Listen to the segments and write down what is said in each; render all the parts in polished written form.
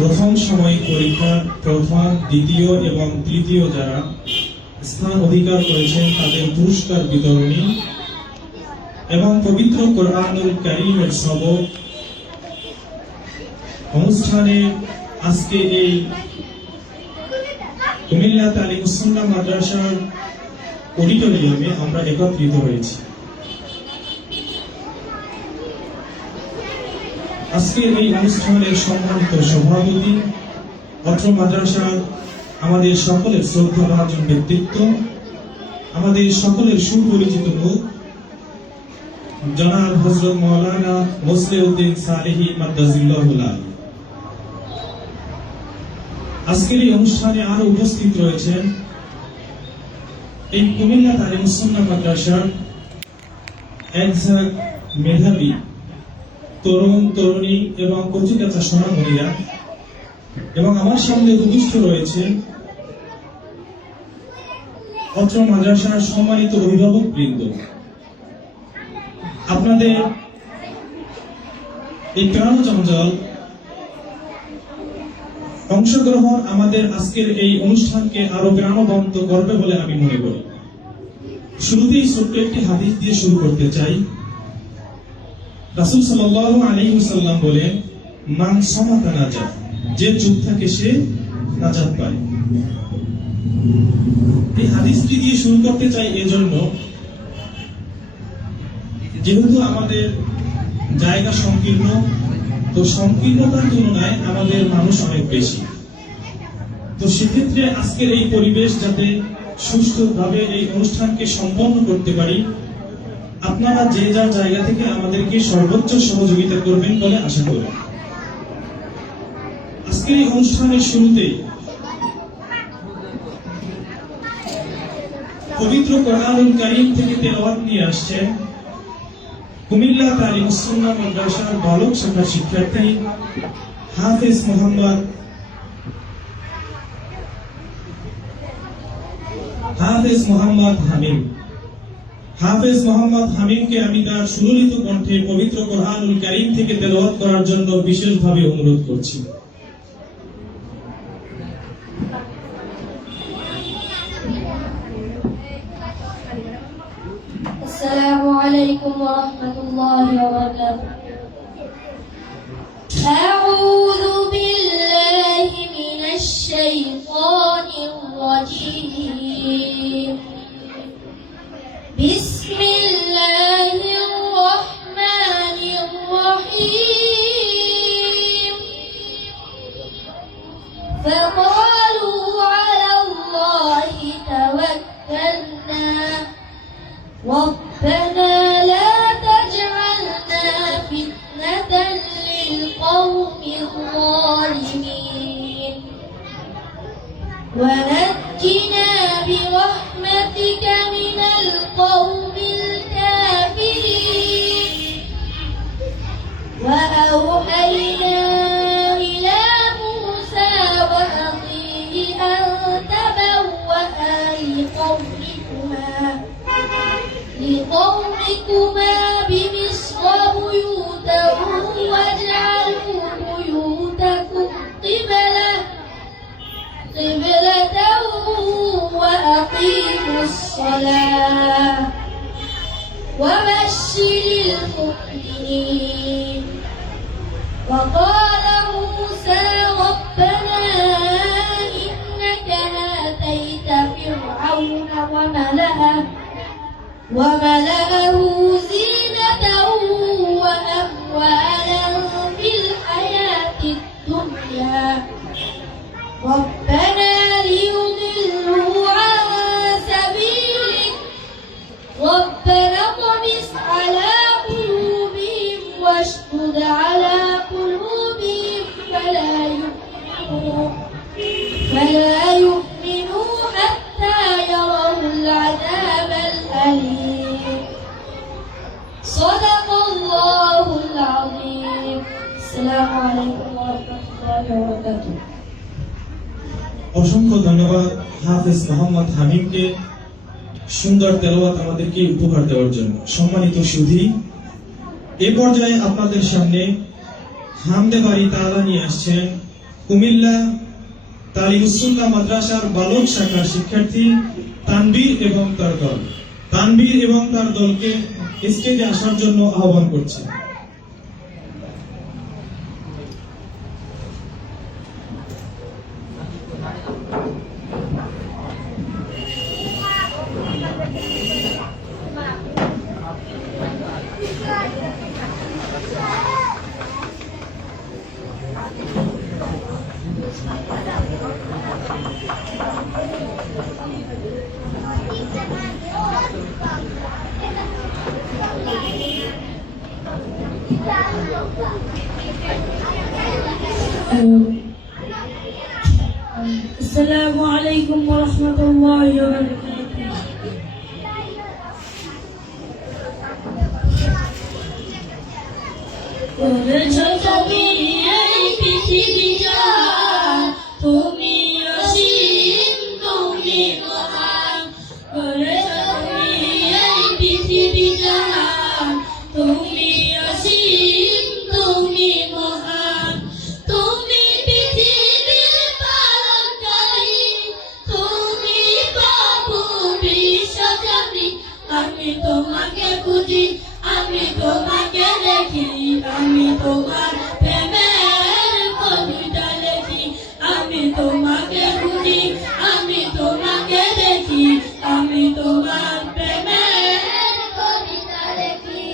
প্রথম সাময়িক পরীক্ষা প্রথম, দ্বিতীয় এবং তৃতীয় যারা স্থান অধিকার করেছেন তাদের পুরস্কার বিতরণী এবং পবিত্র কোরআনুল কারীমের সবক অনুষ্ঠানে আজকে এই কুমিল্লা তালিমুস সুন্নাহ মাদ্রাসার অডিটোরিয়ামে আমরা একত্রিত হয়েছি। আজকের এই অনুষ্ঠানের সম্মানিত সভাপতি, অত্র মাদ্রাসার আমাদের সকলের শ্রদ্ধাভাজন ব্যক্তিত্ব, আমাদের সকলের সুপরিচিত মুখ জনাব হযরত মাওলানা মুসলিউদ্দিন সালেহী মাদ্দাজিল্লাহুল আলী। আজকের এই অনুষ্ঠানে আরো উপস্থিত রয়েছেন এই কুমিল্লা তালিমুস সুন্নাহ মাদ্রাসার একঝাঁক মেধাবী তরুণ তরুণী এবং কচিকাঁচা সোনামণিরা, এবং আমার সামনে উপবিষ্ট রয়েছে অত্র মাদ্রাসার সম্মানিত অভিভাবক বৃন্দ। আপনাদের এই প্রাণচঞ্চল অংশগ্রহণ আমাদের আজকের এই অনুষ্ঠানকে আরো প্রাণবন্ত করবে বলে আমি মনে করি। শুরুতেই ছোট্ট একটি হাদিস দিয়ে শুরু করতে চাই। রাসূল সাল্লাল্লাহু আলাইহি ওয়াসাল্লাম বলেন, মান সামাতা নাজাত, যে চুপ থাকে সে নাজাত পায়। এই হাদিসটি দিয়ে শুরু করতে চাই এজন্য, যেহেতু আমাদের জায়গা সংকীর্ণ, তো সংকীর্ণতার তুলনায় আমাদের মানুষ অনেক বেশি। তো সেক্ষেত্রে আজকের এই পরিবেশ যাতে সুষ্ঠুভাবে এই অনুষ্ঠানকে সম্পন্ন করতে পারি, আপনারা যে যার জায়গা থেকে আমাদেরকে সর্বোচ্চ সহযোগিতা করবেন বলে আশা করি। আজকের এই অনুষ্ঠানের শুরুতে পবিত্র কোরআনুল কারীম থেকে তেলাওয়াত নিয়ে আসছেন কুমিল্লা তালিমুস সুন্নাহ মাদ্রাসার বালক শাখার শিক্ষার্থী হাফেজ মোহাম্মদ হামিম। হাফেজ মোহাম্মদ হামিমকে আমি তার সুললিত কণ্ঠে পবিত্র কোরআনুল কারীম থেকে তেলাওয়াত করার জন্য বিশেষভাবে অনুরোধ করছি। السلام عليكم ورحمة الله وبركاته. أعوذ بالله من الشيطان الرجيم. بسم الله الرحمن الرحيم. فقالوا على الله توكلنا ربنا لا تجعلنا فتنة للقوم الظالمين ونجنا برحمتك من القوم الكافرين. وأوحينا إلى موسى وأخيه أن تبوأ لقومكما بمصر بيوتا واجعلوا بيوتكم قبلة وأقيموا الصلاة وبشر المؤمنين. وقال موسى ربنا إنك آتيت فرعون وملأه زينة وأموالا في الحياة الدنيا ربنا ليضلوا عن سبيلك ربنا اطمس على قلوبهم واشدد على قلوبهم فلا يؤمنوا حتى يروا العذاب الأليم. صدق الله العظيم. السلام عليكم ورحمة الله وبركاته. অসংখ্য ধন্যবাদ হাফেজ মোহাম্মদ হামিমকে সুন্দর তেলাওয়াত আমাদেরকে উপহার দেওয়ার জন্য। সম্মানিত সুধী, এ পর্যায়ে আপনাদের সামনে হামদে বাড়ি তাআলা নিয়ে আসছেন কুমিল্লা তালিমুস সুন্নাহ মাদ্রাসার বালক শাখার শিক্ষার্থী তানভীর এবং তার দল। তানভীর এবং তার দলকে স্টেজে আসার জন্য আহ্বান করছি। السلام عليكم ورحمة الله وبركاته. করেছো তুমি এই পৃথিবীটা, তুমি অসীম, তুমি মহান। করেছো তুমি এই পৃথিবীটা, তুমি অসীম, তুমি মহান। তুমি পৃথিবীর পালনকারী, তুমি প্রভু বিশ্বজনী। আমি তোমাকে খুঁজি, আমি তোমাকে দেখি, আমি তোমার প্রেমের কবিতা লিখি। আমি তোমাকে খুঁজি, আমি তোমাকে দেখি, আমি তোমার প্রেমের কবিতা লিখি।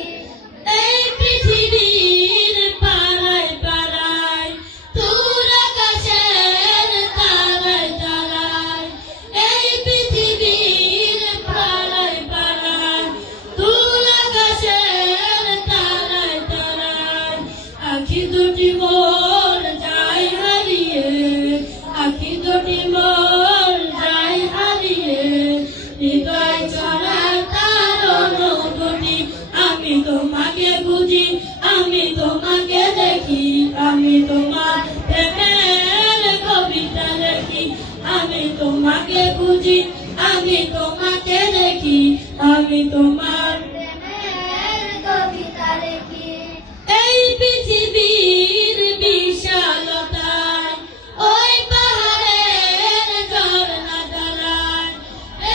এই পৃথিবীর পাড়ায় পাড়ায়, দূর আকাশের তারায় তারায়। এই পৃথিবীর পাড়ায় পাড়ায়, দূর আকাশের তারায় তারায়। আখি দুটি মোর যায় হারিয়ে, আখি দুটি মোর যায় হারিয়ে। হৃদয় ছড়া তারণ দুটি, আমি তোমাকে বুঝি, আমি তোমাকে দেখি, আমি তোমার প্রেমের কবিতা লিখি। আমি তোমাকে বুঝি, আমি তোমাকে দেখি, আমি তোমার প্রেমের কবিতা লিখি। এই পৃথিবীর বিশালতায়, ওই পাহাড়ের ঝর্ণা ধারায়।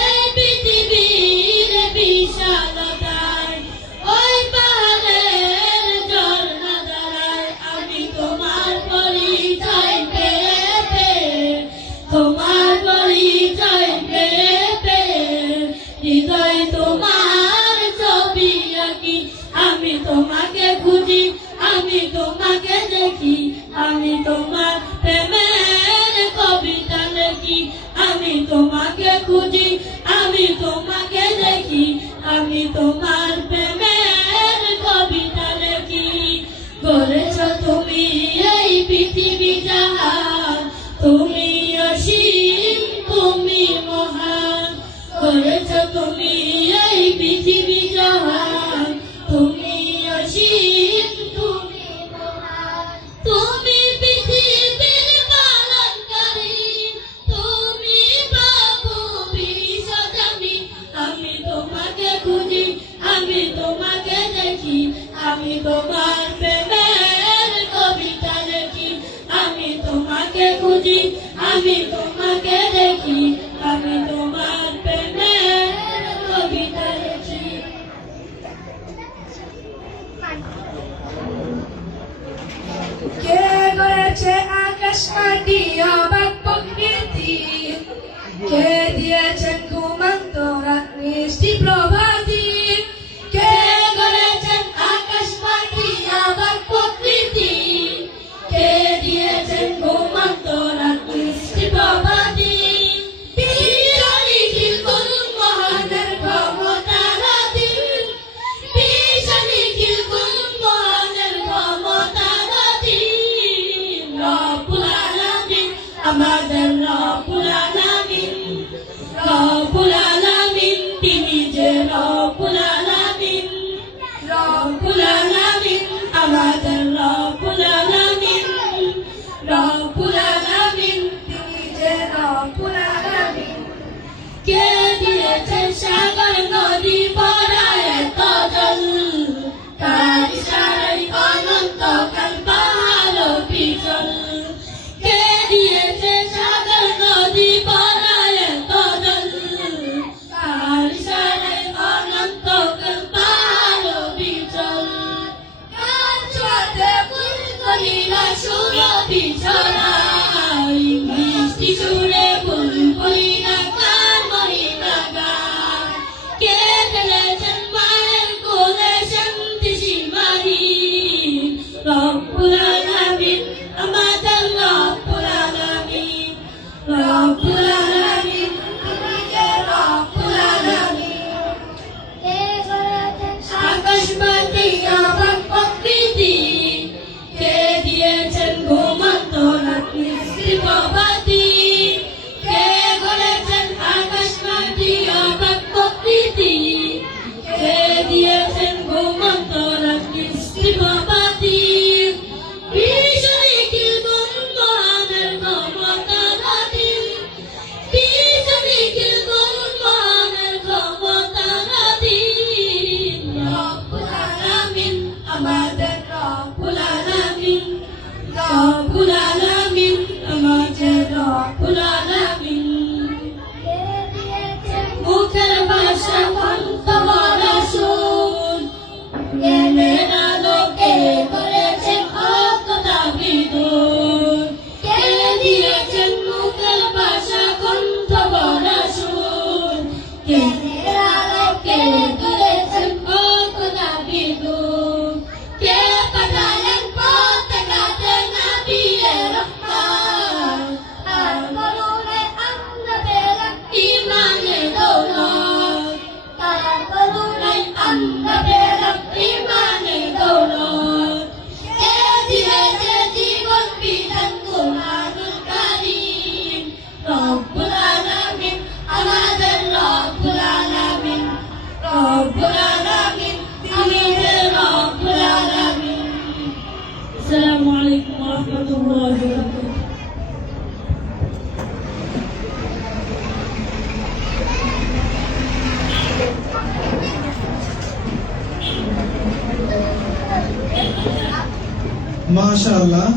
এই পৃথিবীর বিশালতায়, ওই পাহাড়ের ঝর্ণা ধারায়। আমি তোমার পরিচয় পেয়ে পেয়ে, তোমার পরিচয় পেয়ে পেয়ে, হৃদয় তোমার ছবি আঁকি। আমি তোমাকে খুঁজি, আমি তোমাকে দেখি, আমি তোমার প্রেমের কবিতা লিখি। আমি তোমাকে খুঁজি, আমি তোমাকে দেখি, আমি তোমার প্রেমের কবিতা লিখি। করেছো তুমি এই পৃথিবী জাহান, তুমি অসীম, তুমি মহান। করেছো তুমি এই পৃথিবী জাহান, তুমি অসীম, তুমি মহান। তুমি পৃথিবীর পালনকারী, তুমি প্রভু বিশ্বজনী। আমি তোমাকে খুঁজি, আমি তোমাকে দেখি, আমি তোমার প্রেমের কবিতা লিখি। আমি তোমাকে খুঁজি, আমি তোমাকে দেখি, আমি তোমার প্রেমের কবিতা লিখি। কে গড়েছে আকাশ মাটি অবাক প্রকৃতি, কে দিয়েছেন ঘুমন্ত রাত মিষ্টি প্রভাতী। কে গড়েছেন আকাশ মাটি অবাক প্রকৃতি, কে দিয়েছেন ঘুমন্ত রাত মিষ্টি প্রভাতী। নিখিল করুন মহানের ক্ষমতারাধীন, নিখিল করুন মহানের ক্ষমতারাধীন। রব্বুল আলামিন, আমাদের রব্বুল আলামিন, রব্বুল আলামিন, তিনি যে রব্বুল আলামিন। রব্বুল আলামিন, আমাদের রব্বুল আলামিন, রব্বুল আলামিন, তিনি যে রব্বুল আলামিন। কে দিয়েছেন সাগর নদী ভরায় এত জল, তার ইশারায় অনন্তকাল পাহাড় পিছল। কে ছড়াই মিষ্টি সুরে বুলবুলি গান মহিলা গান কে ফেলেছেন মায়ের কোলে শান্তি সীমাহীন রব্বুল আলামিন আমাদের রব্বুল আলামিন রব্বুল আলামিন আমাদের রব্বুল আলামিন আকাশবাণী অবাক প্রকৃতি কে দিয়েছেন ঘুমন্ত রাত্রি প্রভাতী কে গড়েছেন আকাশবাণী অবাক প্রকৃতি কে দিয়েছেন ঘুমন্ত রাত্রি প্রভাতী বিজয়ীর গুণমানের ক্ষমতা রাধি বিজয়ীর গুণমানের ক্ষমতা রাধি রব্বুল আলামিন আমাদের রব্বুল আলামিন রব্বুল আলামিন আমাদের রব্বুল আলামিন মুখের ভাষা কণ্ঠ বলা শুন জ্ঞানের আলোকে করেছেন অজ্ঞতা বিদূর কে দিয়েছেন মুখের ভাষা কণ্ঠ বলা শুন জ্ঞানের আলোকে করেছেন অজ্ঞতা বিদূর কে পাঠালেন পতাকাতে নবিয়ে রহমান আর করুণে আমরা পেলাম ইমানের দৌলত তার করুণায় আমরা পেলাম ইমানের দৌলত কে দিয়েছে জীবন বিধান কুরআনুল কারীম রব্বুল আলামিন আমাদের রব্বুল আলামিন রব্বুল আলামিন আমাদের রব্বুল আলামিন আসসালামু আলাইকুম ওয়া রাহমাতুল্লাহি ওয়া বারাকাতুহু মাশাআল্লাহ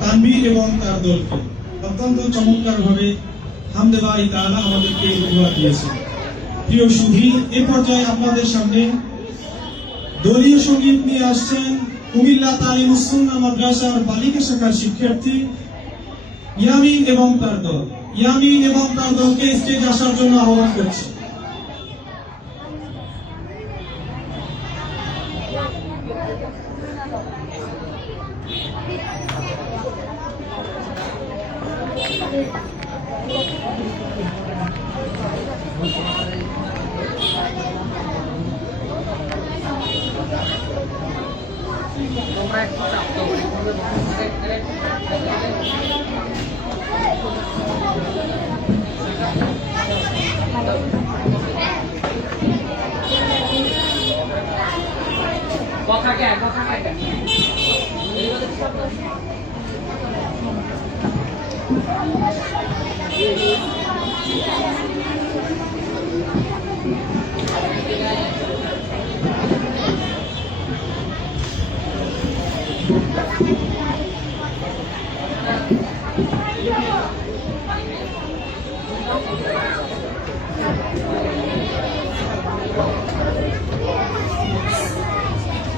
তানভীর এবং তার দলকে অত্যন্ত চমৎকারভাবে হামদে বারি তাআলা আমাদেরকে উপহার দিয়েছেন। প্রিয় সুধী, এ পর্যায়ে আপনাদের সামনে দলীয় সঙ্গীত নিয়ে আসছেন কুমিল্লা তালিমুস সুন্নাহ মাদ্রাসার বালিকা শাখার শিক্ষার্থী ইয়ামিন এবং তার দল। ইয়ামিন এবং তার দলকে স্টেজে আসার জন্য আহ্বান করছি।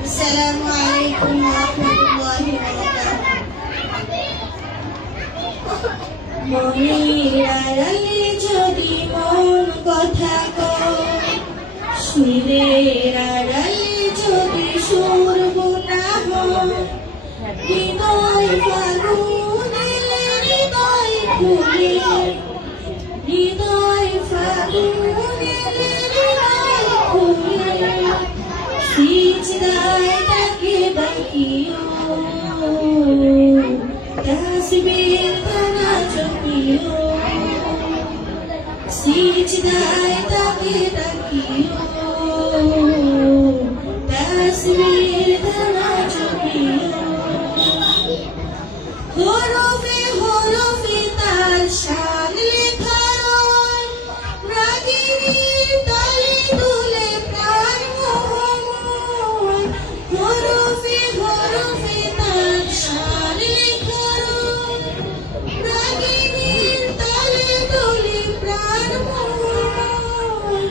আসসালামু আলাইকুম ওয়া রাহমাতুল্লাহি ওয়া বারাকাতুহু মনির আড়ালে যদি মন কথা কয় সুরের আড়ালে যদি সুর বোনা হয় হৃদয় ফাগুনে হৃদয় ফুলে হৃদয় ফাগুনে হৃদয় ফুলে সিজদায় তাকে ডাকিও তাসবিহ তারা জপিও সিজদায় তাকে ডাকিও তাসবিহ তারা জপিও হরফে হরফে তার শান লেখা রয় রাগিনীর তালে তুলে প্রাণ মোহন হরফে হরফে তার শান লেখা রয় রাগিনীর তালে তুলে প্রাণ মোহন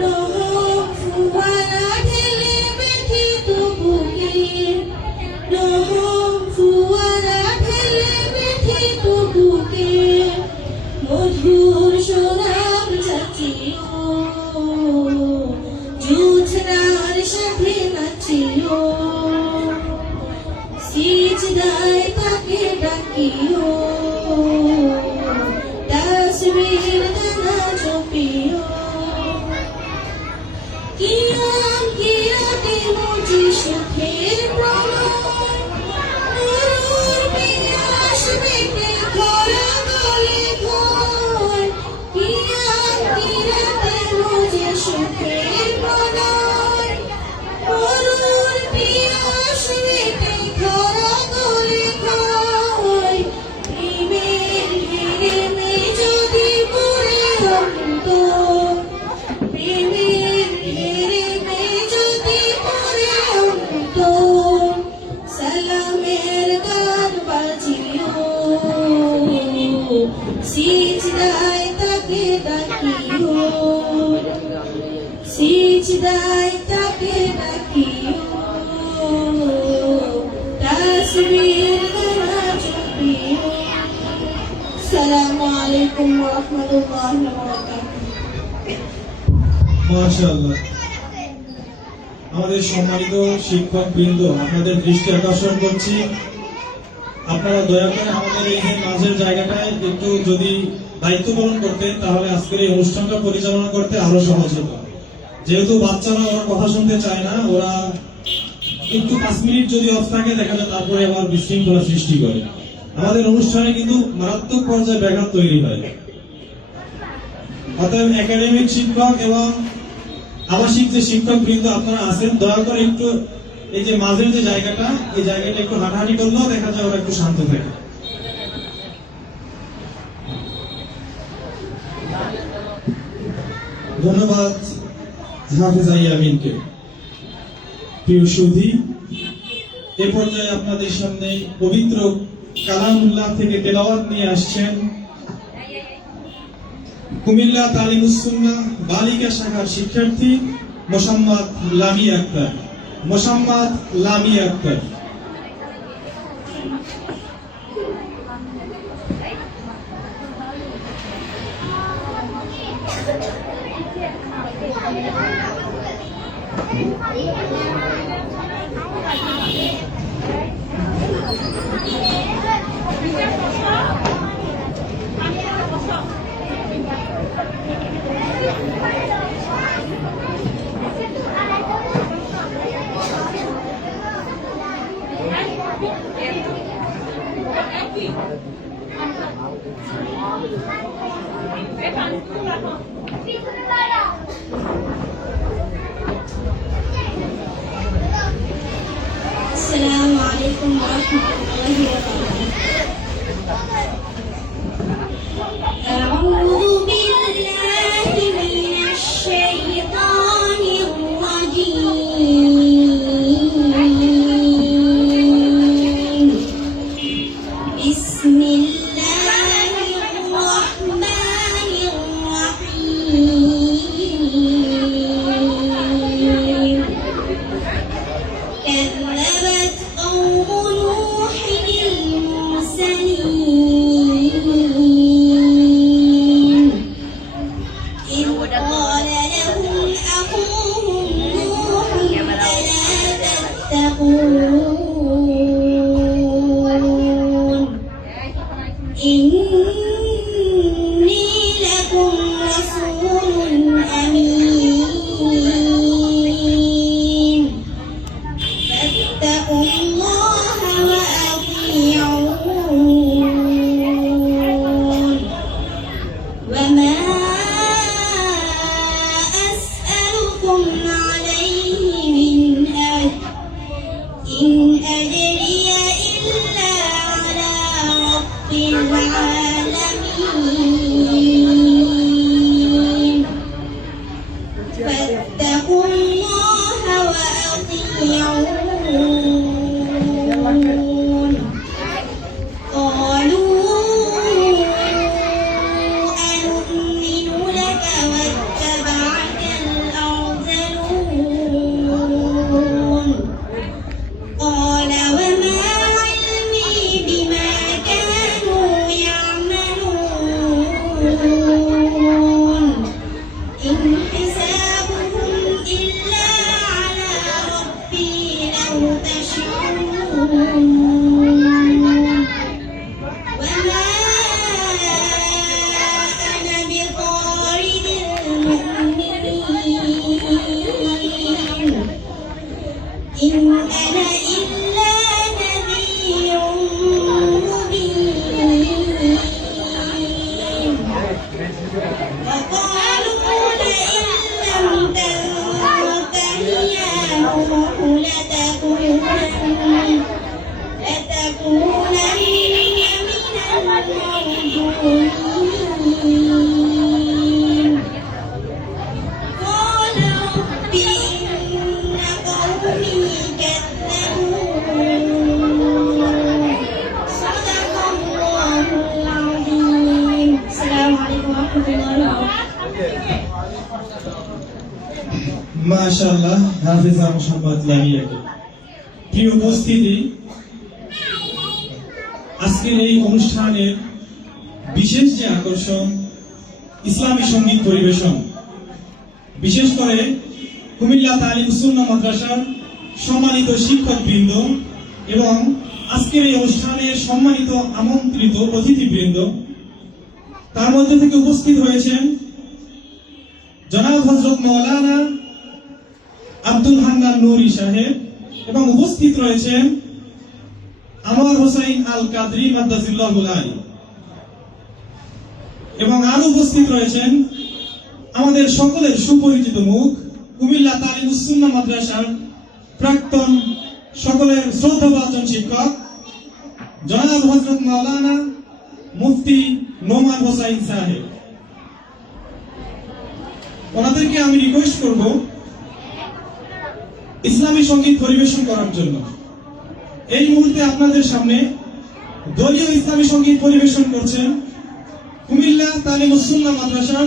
রহম ফুয়ারা ঢেলে ব্যথিত সিজদায় তাকে ডাকিও, সিজদায় তাকে ডাকিও, তাসবির নামাজ পড়িও। আসসালামু আলাইকুম ওয়া রাহমাতুল্লাহি ওয়া বারাকাতুহু। মাশাআল্লাহ। আমাদের সম্মানিত শিক্ষক বৃন্দ, আপনাদের দৃষ্টি আকর্ষণ করছি, আপনারা দয়া করে আমাদের এই যে মাঝের জায়গাটায় একটু যদি দায়িত্ব পালন করতেন তাহলে আজকের এই অনুষ্ঠানটা পরিচালনা করতে আরো সহজ হতো। যেহেতু বাচ্চারা ওরা কথা শুনতে চায় না, ওরা একটু 5 মিনিট যদি অফ থাকে দেখা যায় তারপরে আবার বিশৃঙ্খলা সৃষ্টি করে। আমাদের অনুষ্ঠানে কিন্তু মারাত্মক পর্যায়ে ব্যাঘাত তৈরি হয়। অতএব একাডেমিক শিক্ষক এবং আবাসিক যে শিক্ষক বৃন্দ আপনারা আছেন, দয়া করে একটু এই যে মাঝের যে জায়গাটা, এই জায়গাটা একটু হাঁটাহাঁটি করলেও দেখা যায় ওরা একটু শান্ত থাকে। ধন্যবাদ হাফেজ আমিনকে। প্রিয় সুধী, এ পর্যায়ে আপনাদের সামনে পবিত্র কালামুল্লাহ থেকে তেলাওয়াত নিয়ে আসছেন কুমিল্লা তালিমুস সুন্নাহ বালিকা শাখার শিক্ষার্থী মোসাম্মদ লামি আক্তার। মোসাম্মদ লামি আক্তার। السلام عليكم ورحمة الله وبركاته. أعوذ بالله من الشيطان الرجيم. بسم الله الرحمن الرحيم. كذبت قوم نوح المرسلين إذ قال لهم أخوهم نوح ألا تتقون إني لكم رسول أمين فاتقوا الله وأطيعون وما أسألكم عليه من أجر إن أجري إلا على رب العالمين فاتقوا الله وأطيعون قالوا أنؤمن لك واتبعك الأرذلون قال وما علمي بما كانوا يعملون إن حسابهم إلا على ربي لو تشعرون وما أنا بطارد المؤمنين إن أنا إلا نذير مبين وقالوا لئن لم تنته يا نوح لتكونن من المرجومين قال رب إن قومي كذبون صدق الله العظيم. মাশাআল্লাহ হাফেজা মোহাম্মদ লামিয়াকে। প্রিয় উপস্থিতি, আজকের এই অনুষ্ঠানের বিশেষ যে আকর্ষণ ইসলামী সঙ্গীত পরিবেশন, বিশেষ করে কুমিল্লা তালিমুস সুন্নাহ মাদ্রাসার সম্মানিত শিক্ষকবৃন্দ এবং আজকের এই অনুষ্ঠানের সম্মানিত আমন্ত্রিত অতিথিবৃন্দ, তার মধ্যে থেকে উপস্থিত হয়েছেন জনাব হযরত মাওলানা আব্দুল হান্নান নুরি সাহেব এবং উপস্থিত রয়েছেন আনোয়ার হোসেন আল কাদরি মাদ্দাজিল্লাহুল আলী এবং আরো উপস্থিত রয়েছেন আমাদের সকলের সুপরিচিত মুখ কুমিল্লা তালিমুস সুন্নাহ মাদ্রাসার প্রাক্তন সকলের শ্রদ্ধাভাজন শিক্ষক জনাব হযরত মাওলানা মুফতি নোমান হোসেন সাহেব। ওনাদেরকে আমি রিকোয়েস্ট করব ইসলামী সঙ্গীত পরিবেশন করার জন্য। এই মুহূর্তে আপনাদের সামনে দলীয় ইসলামী সঙ্গীত পরিবেশন করছেন কুমিল্লা তালিমুস সুন্নাহ মাদ্রাসার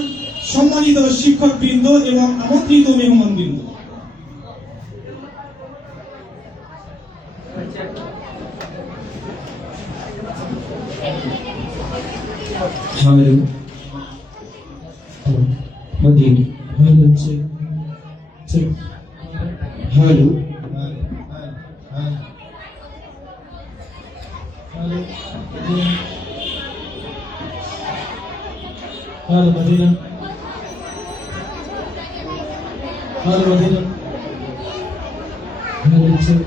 সম্মানিত শিক্ষকবৃন্দ এবং আমন্ত্রিত মেহমানবৃন্দ। Hello. Madin. Hello. Check. Check. Hello. Hello, Madina. Hello, Madina. Hello. Check.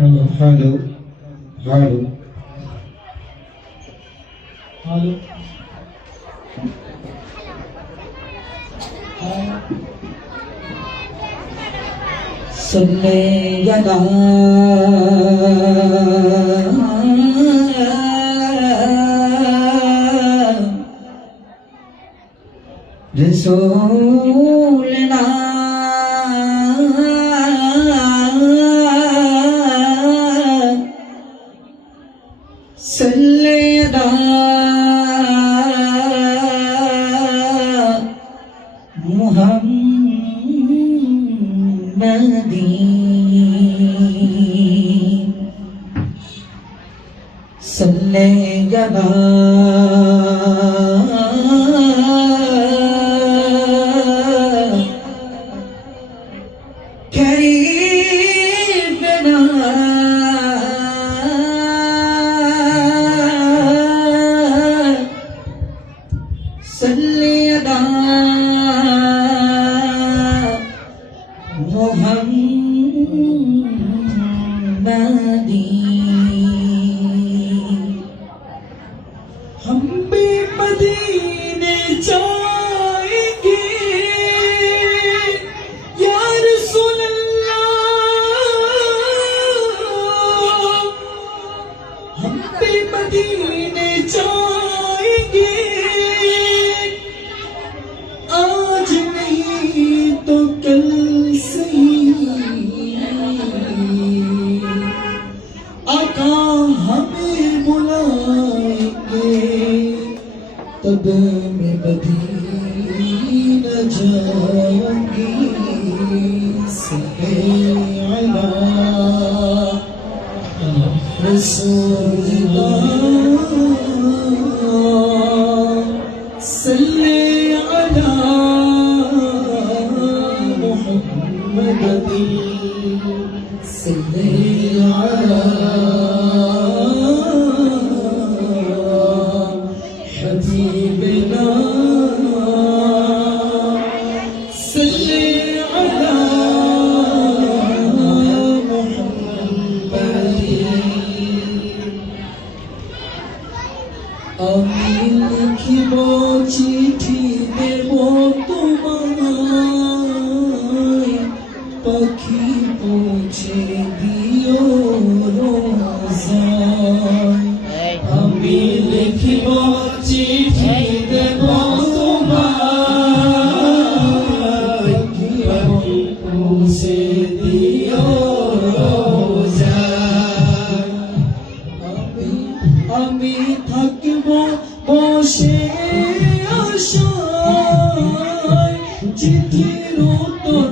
Hello. Hello. Hello. Hello. Sunne yada Rasulna Sayyida Muhammadin Sayyida Sayyida Muhammadin हम भी मदीने जाएंगे या रसूल अल्लाह हम भी मदीने जाएंगे आज नहीं तो कल सही आका हमें बुलाएंगे तब मैं मदीना जाऊंगी सल्ले अला रसूलिल्लाह सल्ले अला मुहम्मद सल्ले अला हबीबना सल्ले अला मुहम्मद আমি লিখিব চিঠি দেব তোমায় পাখি পৌঁছে দিও রোজায় আমি লিখিব চিঠি দেব তোমায় পাখি পৌঁছে দিও রোজায় আমি থাকিব বসে আশায় চিঠির উত্তর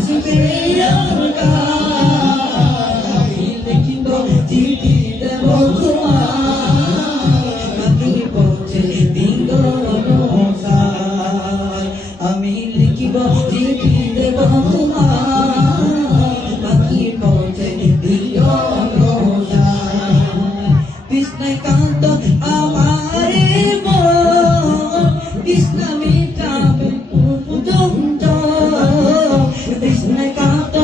আসবে আমি লিখিব চিঠি দেব তোমার পাখি পৌঁছে দিল রোজায় আমি লিখিব চিঠি দেব তোমার পাখি পৌঁছে দিল রোজায় কৃষ্ণায় কান্ত আমারে মন কৃষ্ণ মিটাবে পর্যন্ত কৃষ্ণায় কান্ত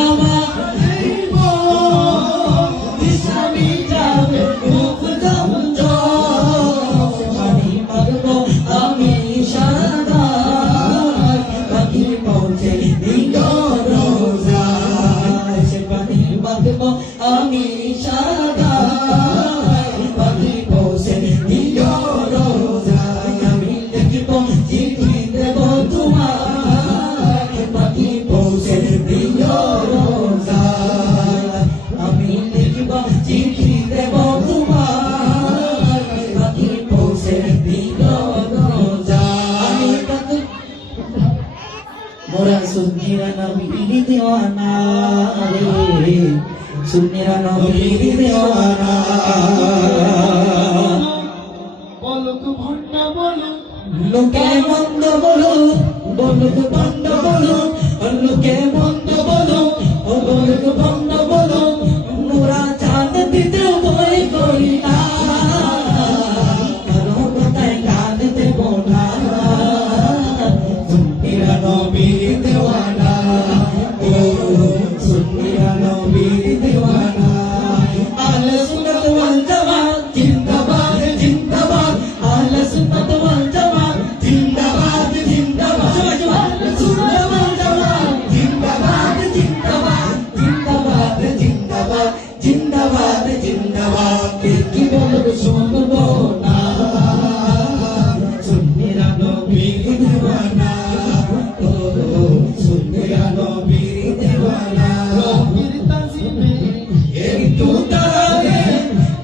আমারে মন কৃষ্ণ মিটাবে পর্যন্ত পানি মারব আমি সাদা পাখি পৌঁছে দিল রোজায় সে পানি মারব আমি সাদা পাখি পৌঁছে দিল রোজায় আমি লিখিব চিঠি দেব তোমার পাখি পৌঁছে দিল রোজায় আমি লিখিব চিঠি দেব তোমার পাখি পৌঁছে দিল রোজায় মোরা সুন্নিরা নবীর দিওয়ানা রে সুন্নিরা নবীর দিওয়ানা বলক ভন্ডা বলক লোকে মন্দ বলো বলক ভণ্ড বলো লোকে মন্দ বলো ও বলক ভণ্ড বলো মোরা চাঁদ দিতে ভয় করি না কারো কথায় কান দেব না সুন্নিরা নবীর দেওয়ানা ও সুন্নিরা নবীর দেওয়ানা আহলে সুন্নাত ওয়াল জামাত জিন্দাবাদ জিন্দাবাদ আহলে সুন্নাত ওয়াল জামাত জিন্দাবাদ জিন্দাবাদ আহলে সুন্নাত ওয়াল জামাত জিন্দাবাদ জিন্দাবাদ জিন্দাবাদ জিন্দাবাদ জিন্দাবাদ জিন্দাবাদ কি বলবো শুনবো না সুন্নিরা নবীর দেওয়ানা ও সুন্নিরা নবীর দেওয়ানা নবীর তাজিমে একটু দাঁড়ালে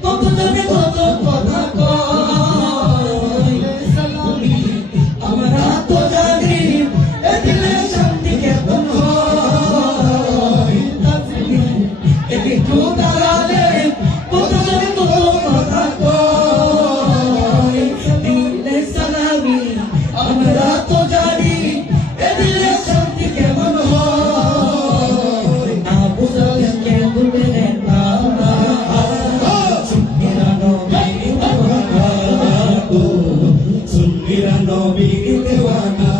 কত জানে কত কথা কয় সালামি আমরা তো জানি এ দিলে শান্তি কেমন হয় তাজিমে একটু দাঁড়ালে কত জানে কত কথা কয় দিলে সালামি আমরা তো জানি এ দিলে শান্তি কেমন হয় না বুঝলে কেউ বলবে না সুন্নিরা নবীর দেওয়ানা ও সুন্নিরা নবীর দেওয়ানা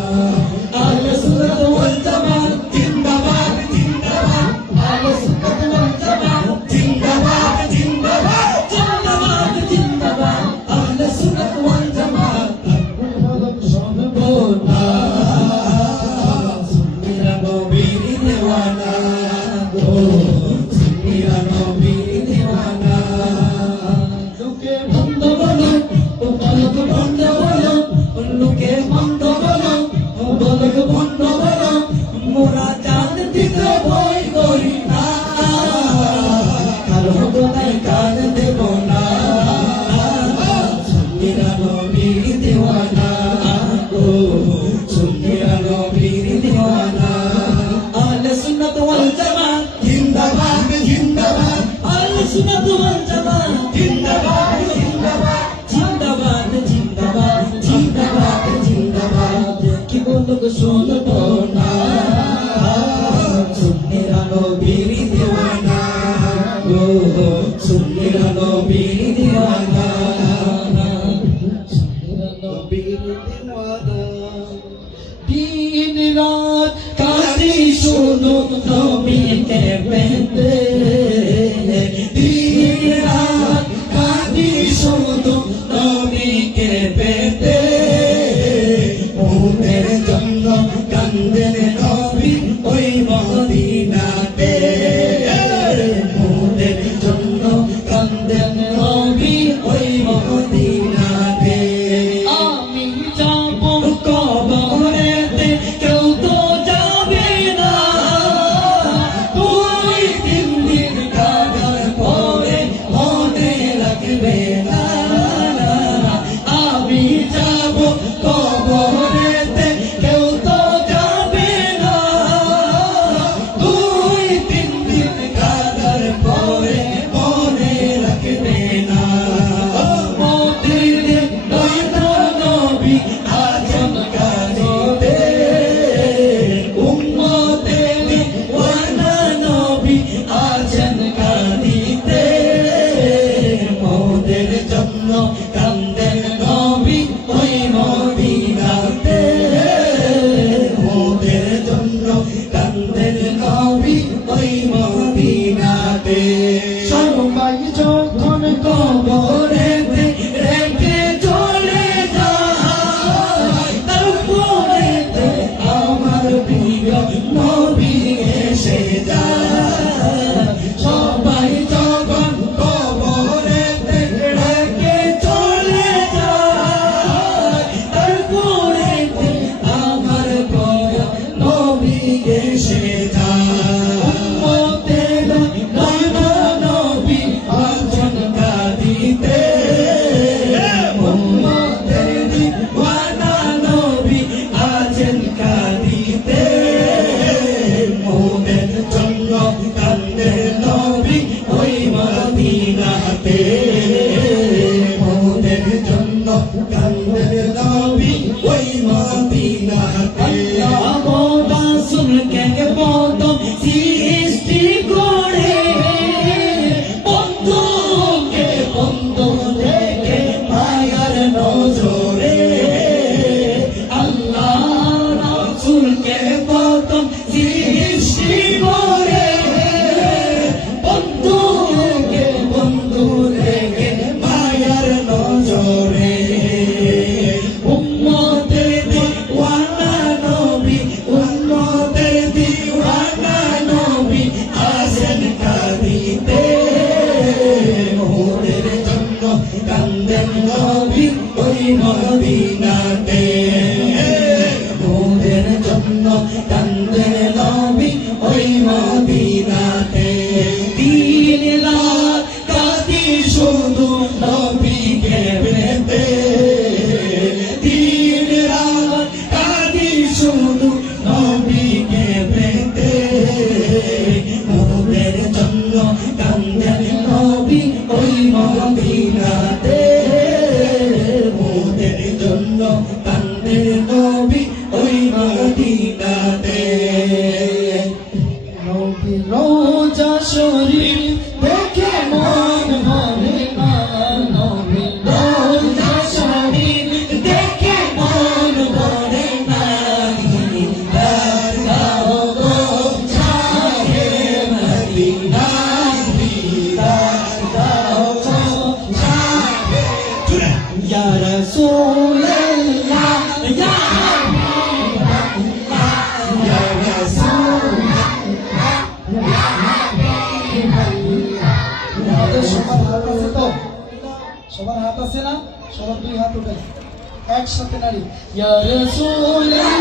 আহলে সুন্নাত ওয়াল জামাত জিন্দাবাদ জিন্দাবাদ আহলে সুন্নাত ওয়াল জামাত জিন্দাবাদ জিন্দাবাদ জিন্দাবাদ জিন্দাবাদ আহলে সুন্নাত ওয়াল জামাত শুনবো না সুন্নিরা নবীর দেওয়ানা ও সুন্নিরা নবীর দেওয়ানা লোকে মন্দ বলো ও বলক ভণ্ড বলো লোকে মন্দ বলো ও বলক ভণ্ড বলো মোরা চাঁদ দিতে ভয় করি না কারো কথায় কান দেব না সুন্নিরা নবীর দেওয়ানা ও সুন্নিরা নবীর দেওয়ানা আহলে সুন্নাত ওয়াল জামাত জিন্দাবাদ জিন্দাবাদ আহলে সুন্নাত ওয়াল জামাত জিন্দাবাদ জিন্দাবাদ জিন্দাবাদ জিন্দাবাদ জিন্দাবাদ জিন্দাবাদ কি বলবো শুনবো না সুন্নিরা নবীর দেওয়ানা ও সুন্নিরা নবীর দেওয়ানা সুন্নিরা নবীর দেওয়ানা দিন রাত কাঁদি শোনো নবীকে পেতে দিন রাত কাঁদি শোনো নবীকে পেতে ওদের জন্য কান্দেন নবী ওই মদিনাতে ওদের জন্য কান্দেন নবী ওই মদিনাতে আমি যাব কবরেতে কেউ তো যাবে না তুই 3 দিন কাটার পরে মনে রাখবে না আমি যাব কবরেতে কেউ তো যাবে না নবী এসে যায় সবাই যখন কবরেতে রেখে চলে যায় তারপরেতে আমার প্রিয় নবী এসে যায় উম্মতের নানা নবী আছেন কাঁদিতে উম্মতের দিওয়ানা নবী আছেন কাঁদিতে মোদের জন্য কান্দেন নবী ওই মদিনাতে মোদের জন্য কান্দেন নবী ওই মদিনাতে আল্লাহ রাসূলকে প্রথম সৃষ্টি করে বন্ধুকে বন্ধু দেখে মায়ার নজরে আল্লাহ রাসূলকে প্রথম সৃষ্টি করে বন্ধুকে বন্ধু দেখে মায়ার নজরে উম্মতের দিওয়ানা নবী উম্মতের দিওয়ানা নবী আসেন কাঁদিতে মোদের জন্য কান্দেন নবী ওই মদিনাতে মোদের জন্য কান্দেন নবী ওই মদিনাতে দিন রাত কাঁদি শুধু নবীকে পেতে দিন রাত কাঁদি শুধু নবীকে পেতে মোদের জন্য কান্দেন নবী ওই মদিনাতে মোদের জন্য কান্দেন নবী ওই মদিনাতে নবীর রওজা শরীফ দেখে মন ভরে না নবীর রওজা শরীফ দেখে মন ভরে না দিদার দাও গো শাহে মদিনা দিদার দাও গো শাহে ইয়া রাসূলুল্লাহ ইয়া ইয়া রাসূলুল্লাহ আমাদের সবার হাত আছে তো সবার হাত আছে না সবার দুই হাত উঠে একসাথে নারী ইয়া রাসূলুল্লাহ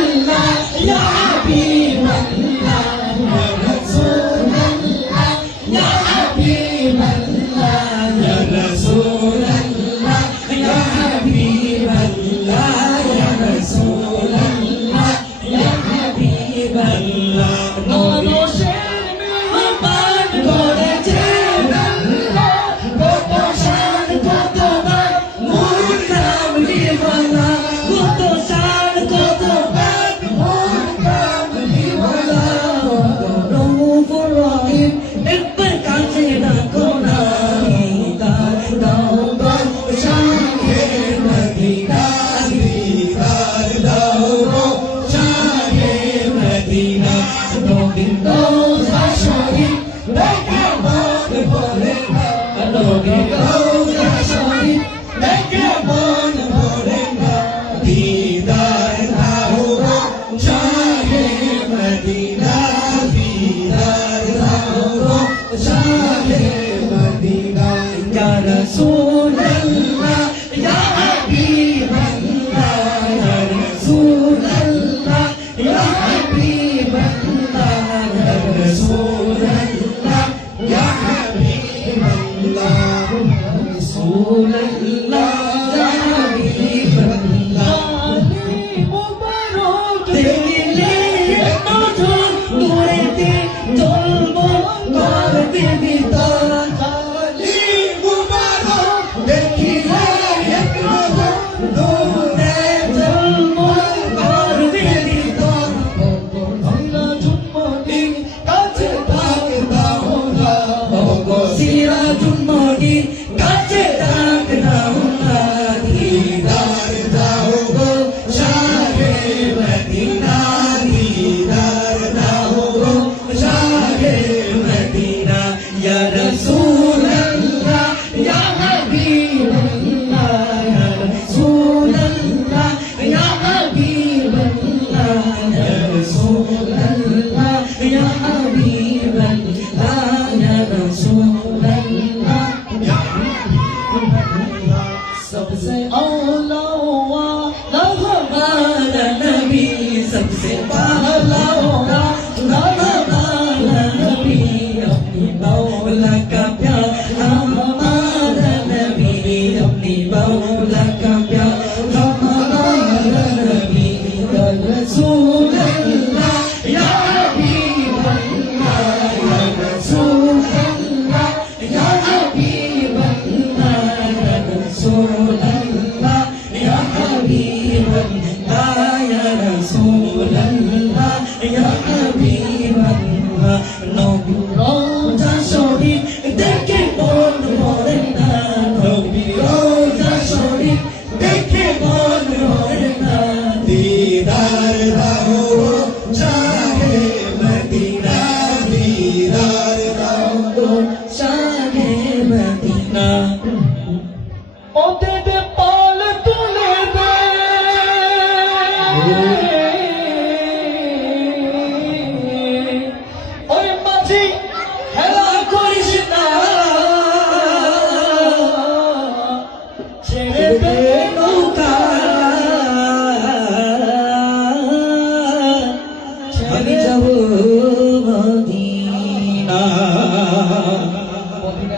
ইয়া হাবিবাল্লাহ ইয়া রাসূলুল্লাহ ইয়া হাবিবাল্লাহ ইয়া রাসূলুল্লাহ ইয়া হাবিবাল্লাহ ইয়া রাসূলুল্লাহ ইয়া হাবিবাল্লাহ নবশের মেহমান করেছেন আল্লাহ কত শান কত মান মোর কামলিওয়ালা কত শান কত মান মোর কামলিওয়ালা রউফুর রহিম একবার কাছে ডাকো না দিদার দাও গো শাহে মদিনা দিদার দাও গো শাহে মদিনা নবীর রওজা শরীফ দেখে মন ভরে না নবীর রওজা শরীফ দেখে মন ভরে না দিদার দাও গো শাহে মদিনা দিদার দাও গো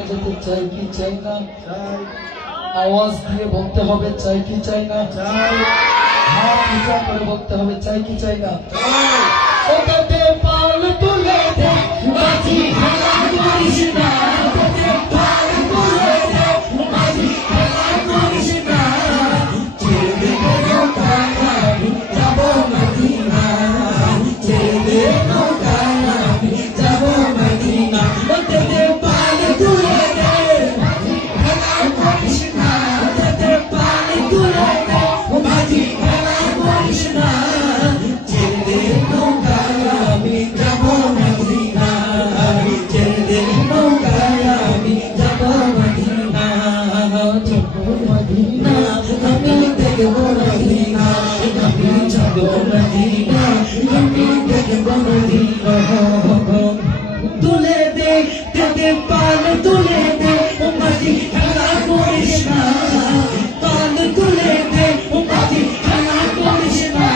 যেতে চাই কি চাই না? আওয়াজ দিয়ে বলতে হবে চাই কি চাই না? হাত উঁচা করে বলতে হবে চাই কি চাই না? ওটাতে পাল তুলে দে মাঝি খেলা করিস না, ওটাতে পাল তুলে দে মাঝি খেলা করিস না, ছেড়ে দে নৌকায় আমি যাব মদিনা, ছেড়ে দে নৌকায় আমি যাব মদিনা, ওটাতে পাল তুলে দে মাঝি খেলা করিস না, ওটাতে পাল তুলে দে মাঝি খেলা করিস না, ছেড়ে দে নৌকায় আমি যাব মদিনা, ছেড়ে দে নৌকায় আমি যাব মদিনা, যাব মদিনা, আমি দেখব মদিনা, আমি যাব মদিনা, আমি দেখব মদিনা, তুলে দে দে পাল তুলে দে মাঝি খেলা করিস না, পাল তুলে দে মাঝি খেলা করিস না,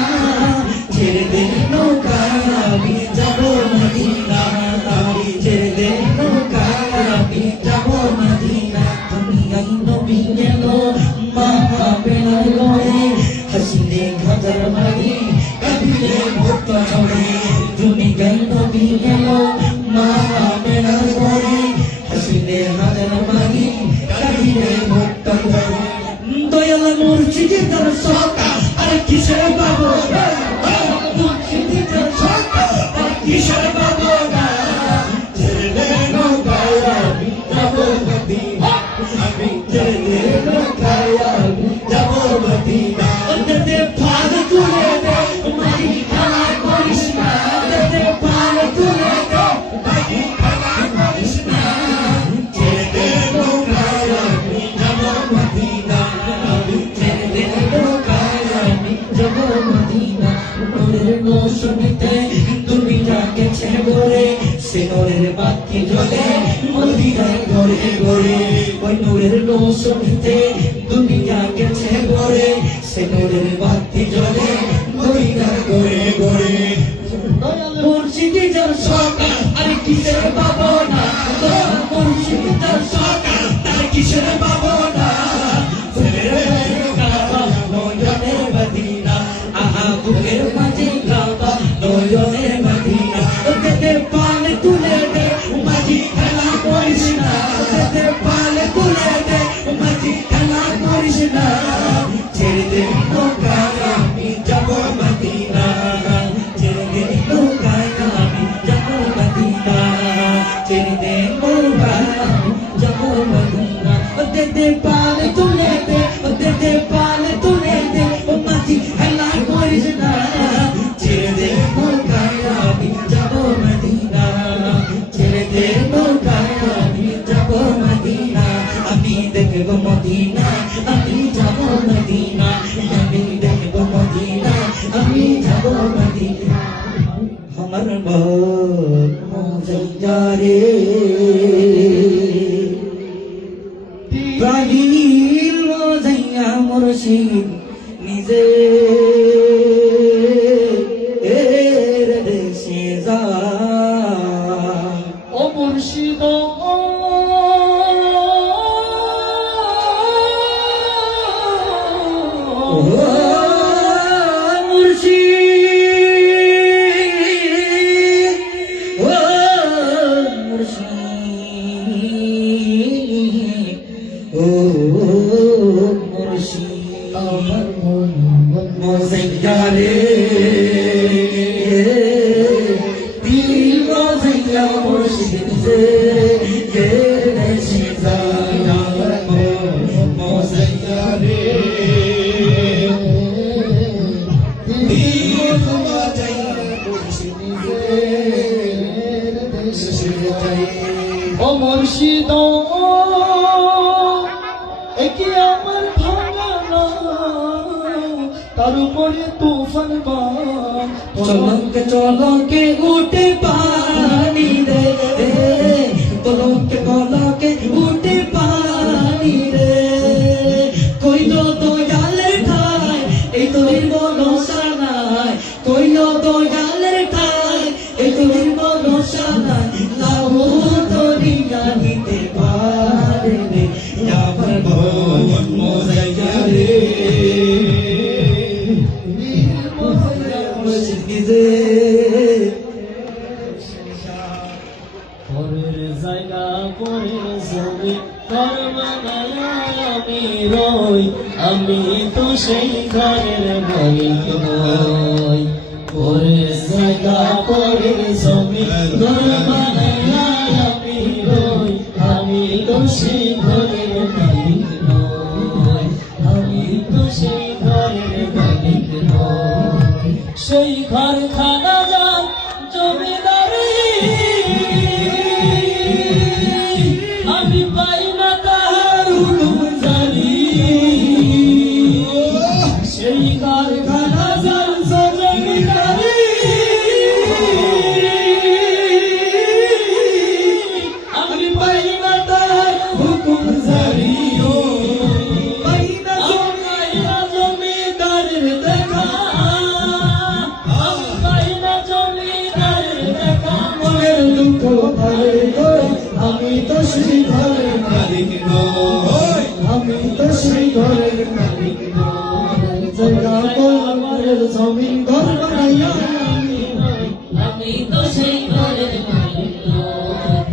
ছেড়ে দে নৌকায় আমি যাব মদিনা, ছেড়ে দে নৌকায় আমি যাব মদিনা, দুনিয়ায় নবী এলো মহা বেলায় লয়ে, হাসিলে হাজার মারি কাঁদিলে ভক্ত ঝরে, দুনিয়ায় নবী এলো মহা বেলায় লয়ে, হাসিলে হাজার মারি কাঁদিলে ভক্ত ঝরে, দয়াল মুর্শিদ তার সরকার আর কিসের বাবু, মুর্শিদ তার সরকার আর কিসের বাবু, ছেড়ে দে নৌকায় আমি যাব মদিনা, আমি ছেড়ে দে নৌকায় আমি যাব মদিনা, ওটাতে পাল তুলে দে মাঝি খেলা করিস না, ওটাতে পাল তুলে দে মাঝি খেলা করিস না, ছেড়ে দে নৌকায় আমি যাব মদিনা, আমি ছেড়ে দে নৌকায় আমি যাব মদিনা, নূরের রোশনীতে দুনিয়া গেছে গড়ে, সে নূরের বাতি জ্বলে মদিনায় ঘরে ঘরে, ওই নূরের রোশনীতে দুনিয়া গেছে গড়ে, সে নূরের বাতি জ্বলে মদিনায় ঘরে ঘরে, মুর্শিদি যার সরকার আর কিসের বাবনা, মুর্শিদি যার সরকার আর কিসের বাবনা, নয়নের মদিনা, আহা বুকের মাঝে কাবা নয়নের মদিনা, ওটাতে পাল তুলে দে মাঝি খেলা করিস না, ওটাতে পাল তুলে দে মাঝি খেলা করিস না, ছেড়ে দে নৌকায় আমি যাব মদিনা, ছেড়ে দে নৌকায় আমি যাব মদিনা, ছেড়ে দে নৌকায় আমি যাব মদিনা, ওটাতে পাল তুলে দে, ওটাতে পাল তুলে দে মাঝি খেলা করিস না, ছেড়ে দে নৌকায় আমি যাব মদিনা, ছেড়ে দে নৌকায় আমি যাব মদিনা, আমি দেখব মদিনা, আমি যাব মদিনা, আমি দেখব মদিনা, আমি যাব মদিনা, আমার মন মজা রে প্রাণীর মজাইয়া মুর্শিদ নিজে এর দেশে যা, ও মুর্শিদ আমার মন মজাইয়া রে দিল মজাইয়া মুর্শিদ যে এর দেশে যা, আমার মন মজাইয়া রে দিল মজাইয়া মুর্শিদ যে এর দেশে যাই, ও মুর্শিদ একে আমার ভাঙানো তার উপরে তুফান বান, চলকে চলকে উঠে পানি রে, চলকে চলকে উঠে পানি রে, কইল দয়ালের ঠাই এই তো ভরসা নাই, কইল দয়ালের ঠাই এই তো ভরসা নাই, লাহু তরিয়া দিতে পার আমি তো সেই ঘরের মালিক নই পরের জায়গা পরের জমি ঘর বানাইয়া আমি রই আমি তো সেই ঘরের মালিক নই আমি তো সেই ঘরের মালিক নই সেই ঘর খানা যান জমিদারি আমি পাই না তাহার হুকুম জানি সেই ঘর খানা যান জমিদারি আমি পাই না তাহার হুকুম জানি পাই না জমিদারের দেখা পাই না জমিদারের দেখা মনের দুঃখ ভারে গই আমি তো সেই ঘরের মালিক নই আমি তো সেই ঘরের মালিক নই জায়গা পরের জমিন ঘর বানাইয়া আমি তো সেই ঘরের মালিক নই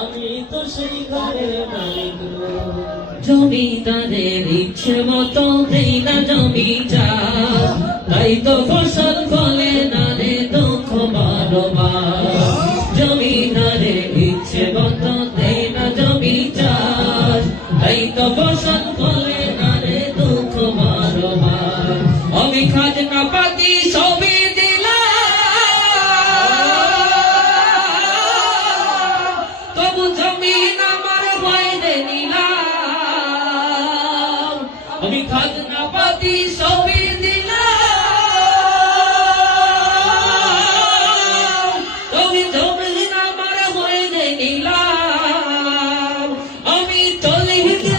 আমি তো সেই ঘরের মালিক নই জমিদারের ইচ্ছে মতো দেই না জমি চাষ তাই তো ফসল ফলে না রে দুঃখ বারবার জমিদারের ইচ্ছে মতো দেই না জমি চাষ তাই তো ফসল ফলে না রে দুঃখ বারবার আমি খাজনা পাতি সবই দিলাম তবু জমিন আমার বাইরে নিলাম আমি খাজনা পাতি সবই দিলাম তবু জমিন আমার বাইরে নিলাম আমি চলি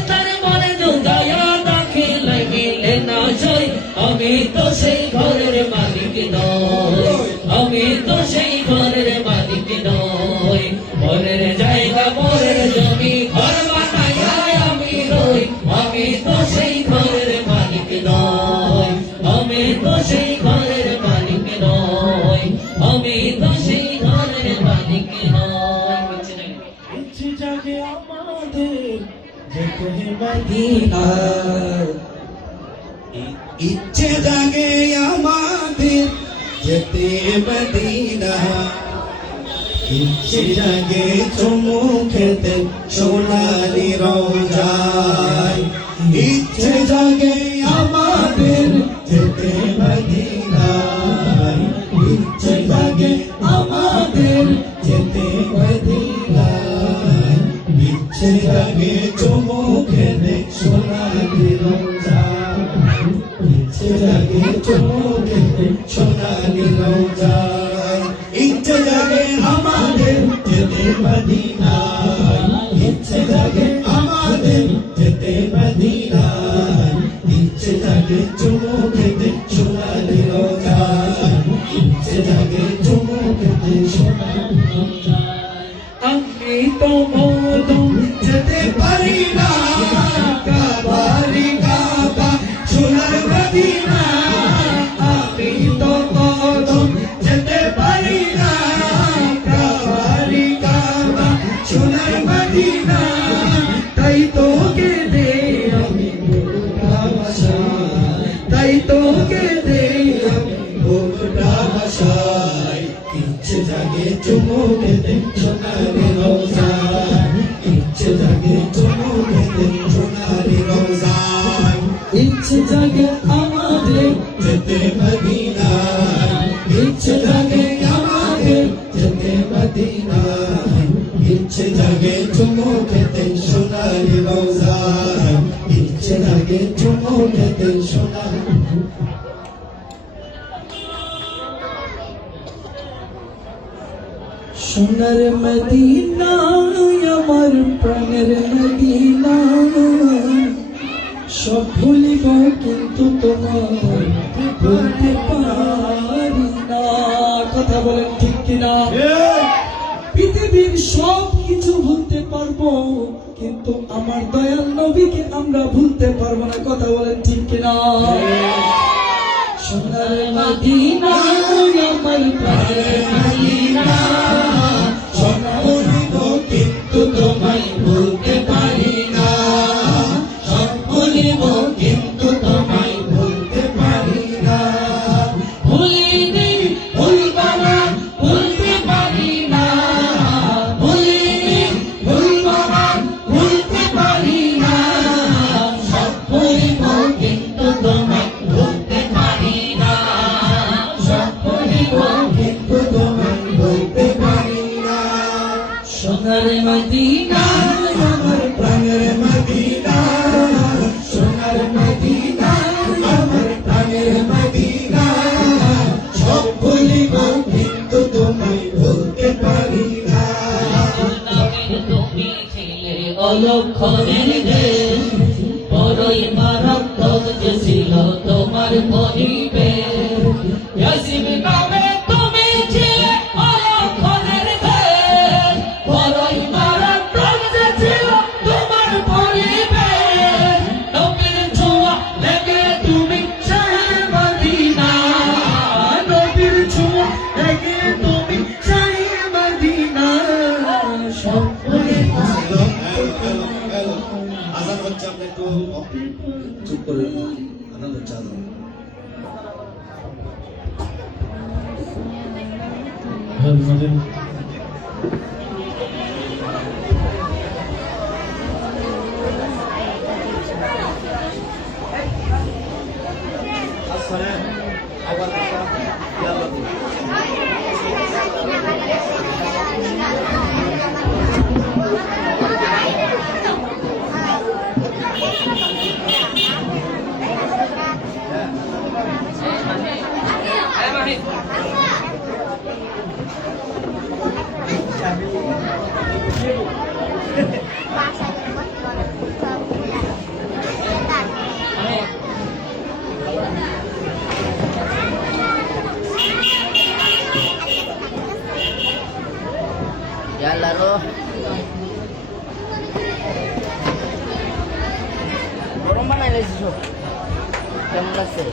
তার মনে দয়া রাখে লাগিলে না সই আমি তো সেই ঘরের মালিক নই আমি তো সেই ঘরের মালিক নই পরের জায়গা পরের জমি ঘর বানাইয়া আমি রই আমি তো সেই ঘরের মালিক নই আমি তো সেই ঘরের মালিক নই আমি তো সেই ঘরের মালিক নই ইচ্ছে জাগে আমাদের যেতে মদিনা ইচ্ছে জাগে আমাদের যেতে মদিনা ইচ্ছে জাগে চুমু খেতে সোনালি রোজায় ইচ্ছে জাগে আমাদের যেতে মদিনায় ইচ্ছে জাগে আমাদের যেতে মদিনায় ইচ্ছে জাগে চুমু খেতে সোনালি রোজায় ইচ্ছে জাগে চুমু খেতে সোনালি রোজায় ইচ্ছে জাগে আমাদের যেতে মদিনায় ইচ্ছে জাগে আমাদের যেতে মদিনায় ইচ্ছে জাগে চুমু খেতে সোনালি রোজায় ইচ্ছে জাগে চুমু খেতে সোনালি রোজায় আমি তো মদম যেতে পারি না কাবারি কাবা সোনার মদিনা আমি তো মদম যেতে পারি না কাবারি কাবা সোনার মদিনা তাই তোকে দে আমি গোটা ভাষায় তাই তোকে দে আমি গোটা ভাষায় ইচ্ছে জাগে চুমু খেতে সোনালি রোজায় ইচ্ছে জাগে চুমু খেতে সোনালি রোজায় ইচ্ছে জাগে আমাদের যেতে মদিনায় ইচ্ছে জাগে আমাদের যেতে মদিনায় ইচ্ছে জাগে চুমু খেতে সোনালি রোজায় ইচ্ছে জাগে চুমু খেতে সোনালি সোনার মদিনা আমার প্রাণের মদিনা সব ভুলিব কিন্তু তোমার ভুলতে পারি না কথা বলেন ঠিক কিনা পৃথিবীর সব কিছু ভুলতে পারবো কিন্তু আমার দয়াল নবীকে আমরা ভুলতে পারবো না কথা বলেন ঠিক কিনা সোনার মদিনা আমার প্রাণের মদিনা সব ভুলিব কিন্তু তোমায় ভুলতে পারি না সব মদিনা আমার প্রাণের মদিনা সোনার মদিনা আমার প্রাণের মদিনা সব ভুলিব কিন্তু তোমায় ভুলতে পারি না নামের তুমি ছিলে অলক্ষণের দেশ বড়ই মারাত্মক যে ছিল তোমার পরিবেশ ইয়াসিন নামে তুমি ছিলে অলক্ষণের দেশ বড়ই মারাত্মক যে ছিল তোমার পরিবেশ নবীর ছোঁয়া লেগে তুমি শাহে মদিনা নবীর ছোঁয়া লেগে তুমি শাহে মদিনা সব ভুলিব আজান হচ্ছে, আপনি একটু চুপ করে আজান হচ্ছে, আজান। আমাদের Yalla roh. গরম বানাই লাইছি সব কেমন লাগছে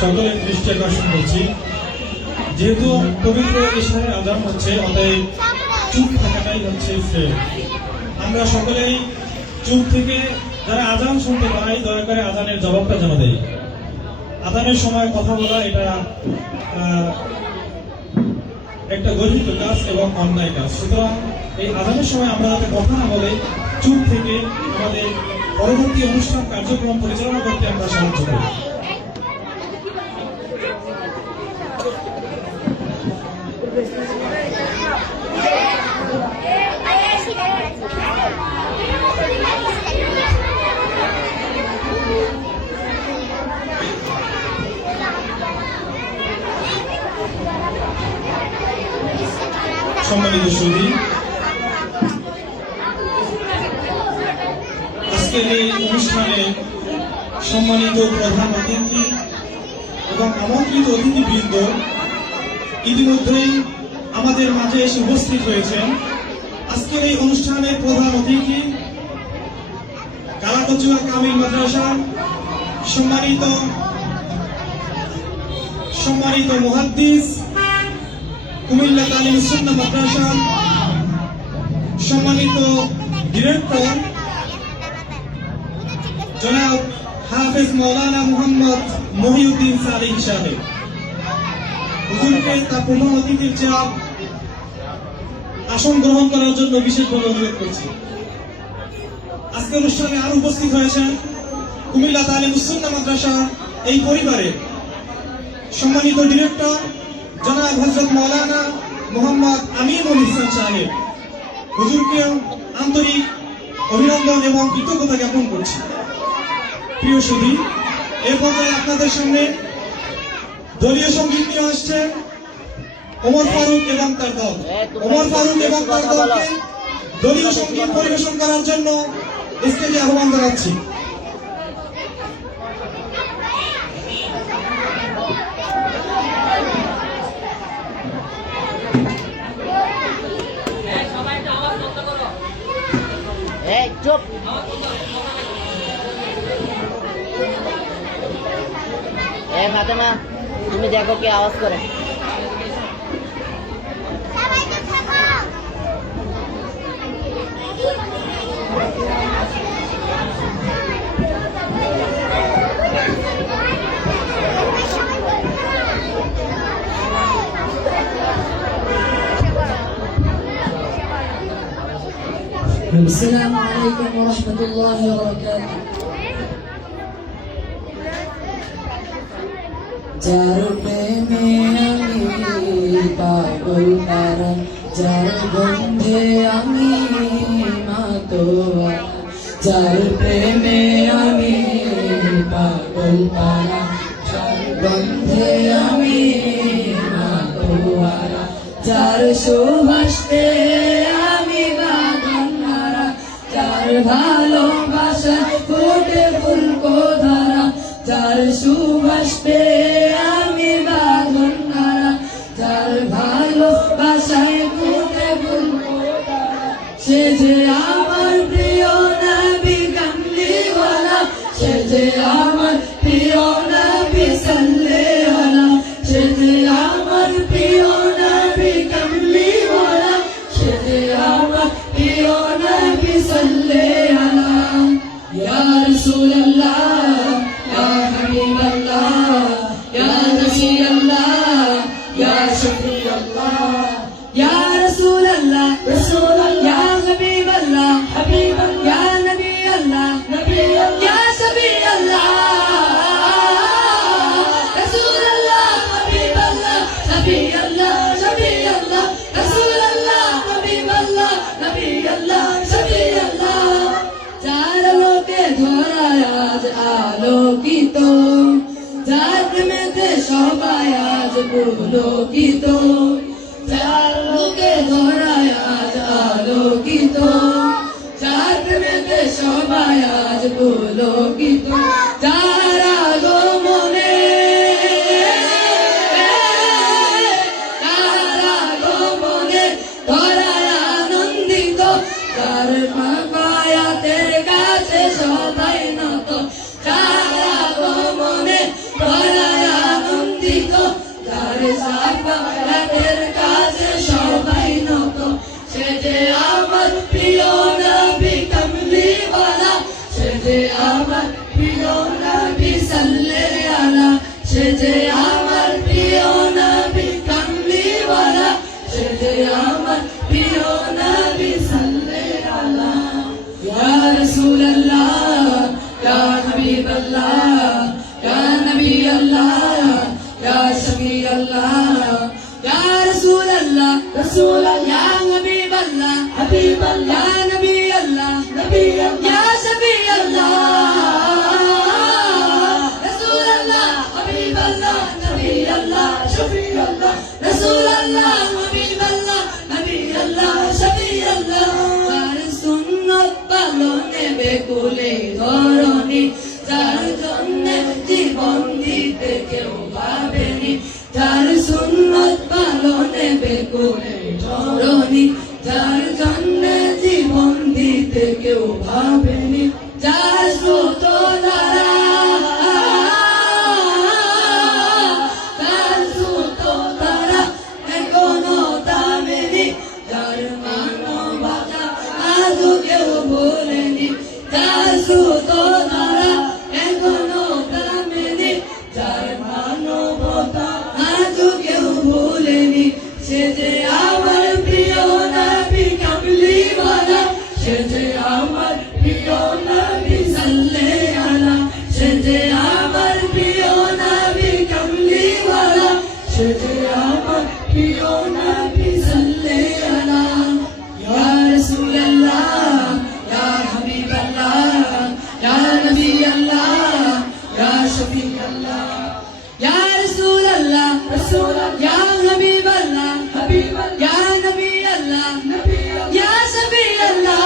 সকলের দৃষ্টি আকর্ষণ করছি, যেহেতু পবিত্র ইশারায় আজান হচ্ছে, অতএব চুপ থাকাটাই হচ্ছে শ্রেয়। আমরা সকলেই চুপ থেকে যারা আজান শুনতে পাই দয়া করে আজানের জবাবটা যেন দেয়। আজানের সময় কথা বলা এটা একটা গর্হিত কাজ এবং অন্যায় কাজ। সুতরাং এই আজানের সময় আমরা যাতে কথা না বলে চুপ থেকে আমাদের পরবর্তী অনুষ্ঠান কার্যক্রম পরিচালনা করতে আমরা সাহায্য করি। সম্মানিত সুধী, আজকের এই অনুষ্ঠানে সম্মানিত প্রধান অতিথি এবং আমন্ত্রিত অতিথিবৃন্দ ইতিমধ্যেই আমাদের মাঝে এসে উপস্থিত হয়েছেন। আজকের এই অনুষ্ঠানের প্রধান অতিথি কালাকচুয়া কামিল মাদ্রাসার সম্মানিত মুহাদ্দিস, কুমিল্লা তালিম সুন্নাহ মাদ্রাসা সম্মানিত ডিরেক্টর জনাব হাফেজ মৌলানা মোহাম্মদ মহিউদ্দিন সালিম সাহেব, হুজুরকে তার প্রধান অতিথির চেয়ার আসন গ্রহণ করার জন্য বিশেষভাবে অনুরোধ করছি। আজকে অনুষ্ঠানে আরো উপস্থিত হয়েছেন কুমিল্লা তালিমুস সুন্নাহ মাদ্রাসার এই পরিবারের সম্মানিত ডিরেক্টর জনাব হযরত মাওলানা মোহাম্মদ আমিনুল ইহসান সাহেব, হুজুরকে আন্তরিক অভিনন্দন এবং কৃতজ্ঞতা জ্ঞাপন করছি। প্রিয় সুধী, এর পর্যায়ে আপনাদের সামনে দলীয় সঙ্গীত নিয়ে আসছেন ওমর ফারুক এবং তার দল। ওমর ফারুক এবং তার দলকে দলীয় সঙ্গীত পরিবেশন করার জন্য স্টেজে আহ্বান জানাচ্ছি। এই চুপ। ফাতেমা, তুমি দেখো কি আওয়াজ করে। السلام عليكم ورحمة الله وبركاته. যার প্রেমে আমি পাগল তারা, যার গন্ধে আমি মাতোয়া, যার প্রেমে আমি পাগল তারা, যার গন্ধে আমি মাতোয়া, যার সুবাসে আমি বাগান মারা, যার ভালোবাসায় ফুটে ফুলকোধারা, যার সুবাসে আমি বাগান মারা, যার ভালোবাসায় ফুটে ফুলকোধারা, সে যে আমার প্রিয় নবী কামলিওয়ালা, সে যে আমার প্রিয় নবী সাল্লাল্লাহু আলাইহি, সে যে আমার প্রিয় নবী কামলিওয়ালা, সে যে আমার প্রিয় নবী সাল্লাল্লাহু আলাইহি। ইয়া রাসূলুল্লাহ, ইয়া হাবিবাল্লাহ, ইয়া নবিয়াল্লাহ, ইয়া শফিয়াল্লাহ, ইয়া রাসূলুল্লাহ, ইয়া হাবিবাল্লাহ, ইয়া নবিয়াল্লাহ, ইয়া শফিয়াল্লাহ, রাসূলুল্লাহ, হাবিবাল্লাহ, শফিয়াল্লাহ, শফিয়াল্লাহ, রাসূলুল্লাহ, হাবিবাল্লাহ, নবিয়াল্লাহ, শফিয়াল্লাহ। যার লোকে ধরায় আজ আলোকিত, যার প্রেমেতে সবাই আজ পুলকিত, যার লোকে ধরায় আজ আলোকিত, যার প্রেমেতে সবাই আজ পুলকিত, যার আগমনে, যার আগমনে ধরায় আনন্দিত, যার মায়াতের কাছে সবাই নত, যার আগমনে ধরায় আনন্দিত, যার সাফায়াতের কাছে সবাই নত, সে যে আমার প্রিয় নবী কামলিওয়ালা, সে যে আমার প্রিয় নবী সাল্লাল্লাহু আলাইহি, সে যে আমার প্রিয় নবী কামলিওয়ালা, সে যে আমার প্রিয় নবী সাল্লাল্লাহু আলাইহি। ইয়া রাসূলুল্লাহ, ইয়া হাবিবাল্লাহ, ইয়া নবিয়াল্লাহ, ইয়া শফিয়াল্লাহ, ইয়া রাসূলুল্লাহ, ইয়া হাবিবাল্লাহ, ইয়া নবিয়াল্লাহ, ইয়া শফিয়াল্লাহ, রাসূলুল্লাহ, হাবিবাল্লাহ, নবিয়াল্লাহ, শফিয়াল্লাহ, রাসূলুল্লাহ, হাবিবাল্লাহ, নবিয়াল্লাহ, শফিয়াল্লাহ। যার সুন্নাত পালনে বেকুলে ধরণী, যার জন্যে জীবন দিতে কেউ ভাবেনি, যার সুন্নাত পালনে বেকুলে ধরণী, যার জন্যে জীবন দিতে কেউ ভাবেনি, যার স্রোত ধারা, যার স্রোত ধারা এখনো থামেনি, যার মানবতা আজও কেউ আমার প্রিয় নবী কামলিওয়ালা সে যে আমার প্রিয় নবী সাল্লাল্লাহু আলা সে যে আমার প্রিয় নবী কামলিওয়ালা সে যে আমার প্রিয় নবী সাল্লাল্লাহু আলা ইয়া রাসূলুল্লাহ ইয়া হাবিবাল্লাহ ইয়া নবী আল্লাহ ইয়া শফি আল্লাহ ইয়া রাসূলুল্লাহ ইয়া হাবিবাল্লাহ ইয়া নবী আল্লাহ ইয়া শফি আল্লাহ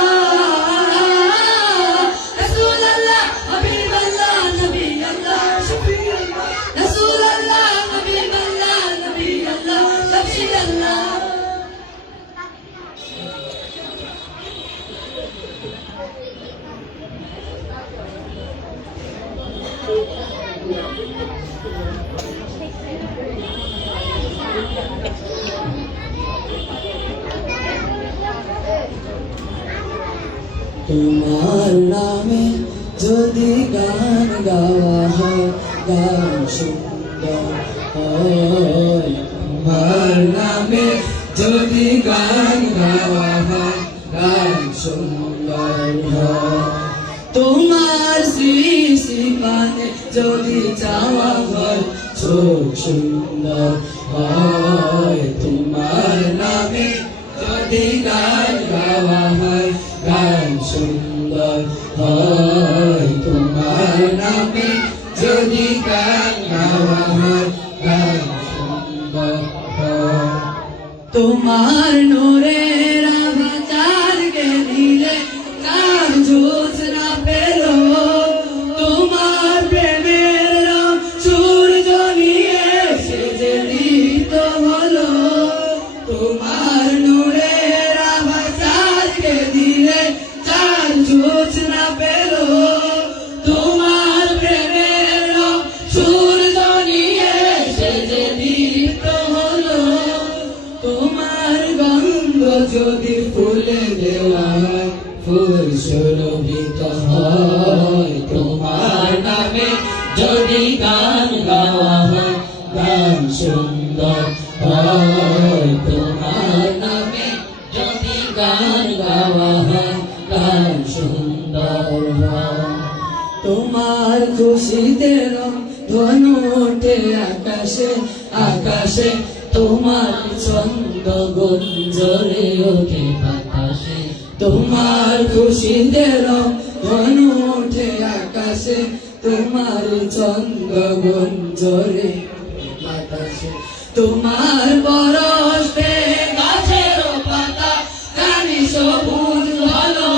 রাসূলুল্লাহ হাবিবাল্লাহ নবী আল্লাহ শফি আল্লাহ রাসূলুল্লাহ হাবিবাল্লাহ নবী আল্লাহ শফি আল্লাহ তোমার নামে যদি গান গাওয়া হয় গান সুন্দর হয় তোমার নামে যদি গান গাওয়া হয় গান সুন্দর হয় তোমার শ্রী পানে যদি চাওয়া হয় চোখ সুন্দর হয় তোমার নামে যদি গান গাওয়া হয় গান সুন্দর হয় তোমার নামে যদি গান গাওয়া হয় গান সুন্দর হয় তোমার নূরের আভাচারকে দিলে কার জোছনা পেল তোমার প্রেমের রং সূর্য নিয়ে সে যে দীপ্ত হলো তোমার নূরের আভাচারকে দিলে চার জোছনা পেল তোমার প্রেমের রং সূর্য নিয়ে সে যে দীপ্ত হলো তোমার গন্ধ যদি ফুলে দেওয়া হয় ফুল সুরভিত হয় তোমার নামে যদি গান গাওয়া হয় গান সুন্দর হয় তোমার নামে যদি গান গাওয়া হয় গান সুন্দর হয় তোমার খুশিতে রং ধনু ওঠে আকাশে আকাশে তোমার ছন্দ গুঞ্জরে ওঠে বাতাসে তোমার খুশিতে রং ধনু ওঠে আকাশে তোমার ছন্দ গুঞ্জরে বাতাসে তোমার পরশ পেয়ে গাছের পাতা কানি সবুজ হলো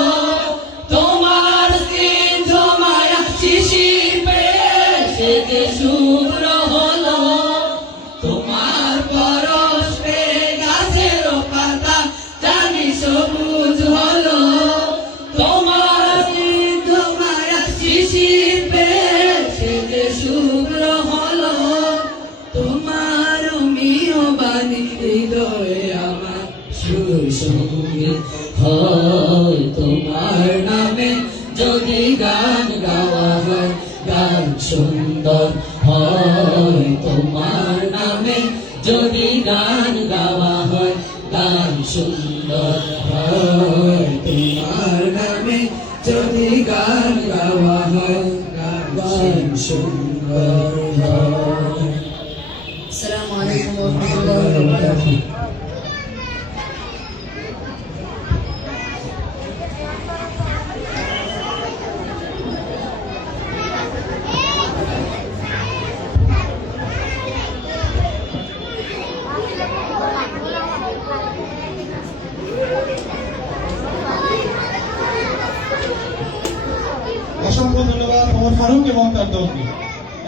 তোমার স্নিগ্ধ মায়া শিশির পেয়ে সে যে শুভ্র হলো তোমার পরশ পেয়ে গাছের পাতা কানি সবুজ হলো তোমার স্নিগ্ধ মায়া শিশির পেয়ে সে যে শুভ্র হলো তোমার মিও বাণী হৃদয়ে আমার সুর সঙ্গীত হয় তোমার নামে যদি গান গাওয়া হয় গান সুন্দর হয় তোমার নামে যদি গান গাওয়া হয় গান সুন্দর হয় তোমার নামে যদি গান গাওয়া হয় গান সুন্দর হয় আসসালামু আলাইকুম ওয়া রাহমাতুল্লাহি ওয়া বারাকাতুহু অসংখ্য ধন্যবাদ মোহাম্মদ ফারুক এবং তার দলকে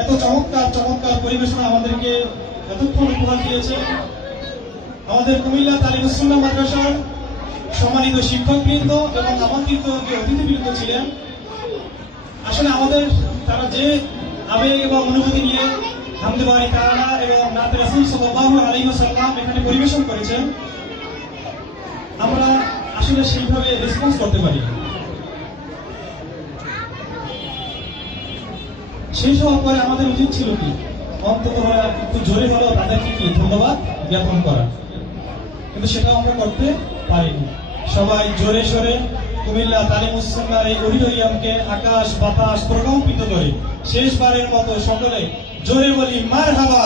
এত চমৎকার চমৎকার পরিবেশনা আমাদেরকে এতক্ষণ উপহার দিয়েছে। আমাদের কুমিল্লা তালিমুস সুন্নাহ মাদ্রাসার সম্মানিত শিক্ষকবৃন্দ এবং আমন্ত্রিত যে অতিথিবৃন্দ ছিলেন, আসলে আমাদের তারা যে আবেগ এবং অনুভূতি নিয়ে হামদে বাড়ি তারানা এবং নাতে রাসূল সাল্লাল্লাহু আলাইহি ওয়াসাল্লাম এখানে পরিবেশন করেছেন, আমরা আসলে সেইভাবে রেসপন্স করতে পারি। শেষ হওয়ার পরে আমাদের উচিত ছিল কি অন্তত একটু জোরে হলেও তাদেরকে কি ধন্যবাদ জ্ঞাপন করা। কিন্তু সেটাও আমরা করতে পারিনি। সবাই জোরে সোরে কুমিল্লা তালিমুস সুন্নাহর এই অডিটোরিয়ামকে আকাশ বাতাস প্রকম্পিত করে শেষবারের মতো সকলে জোরে বলি মারহাবা।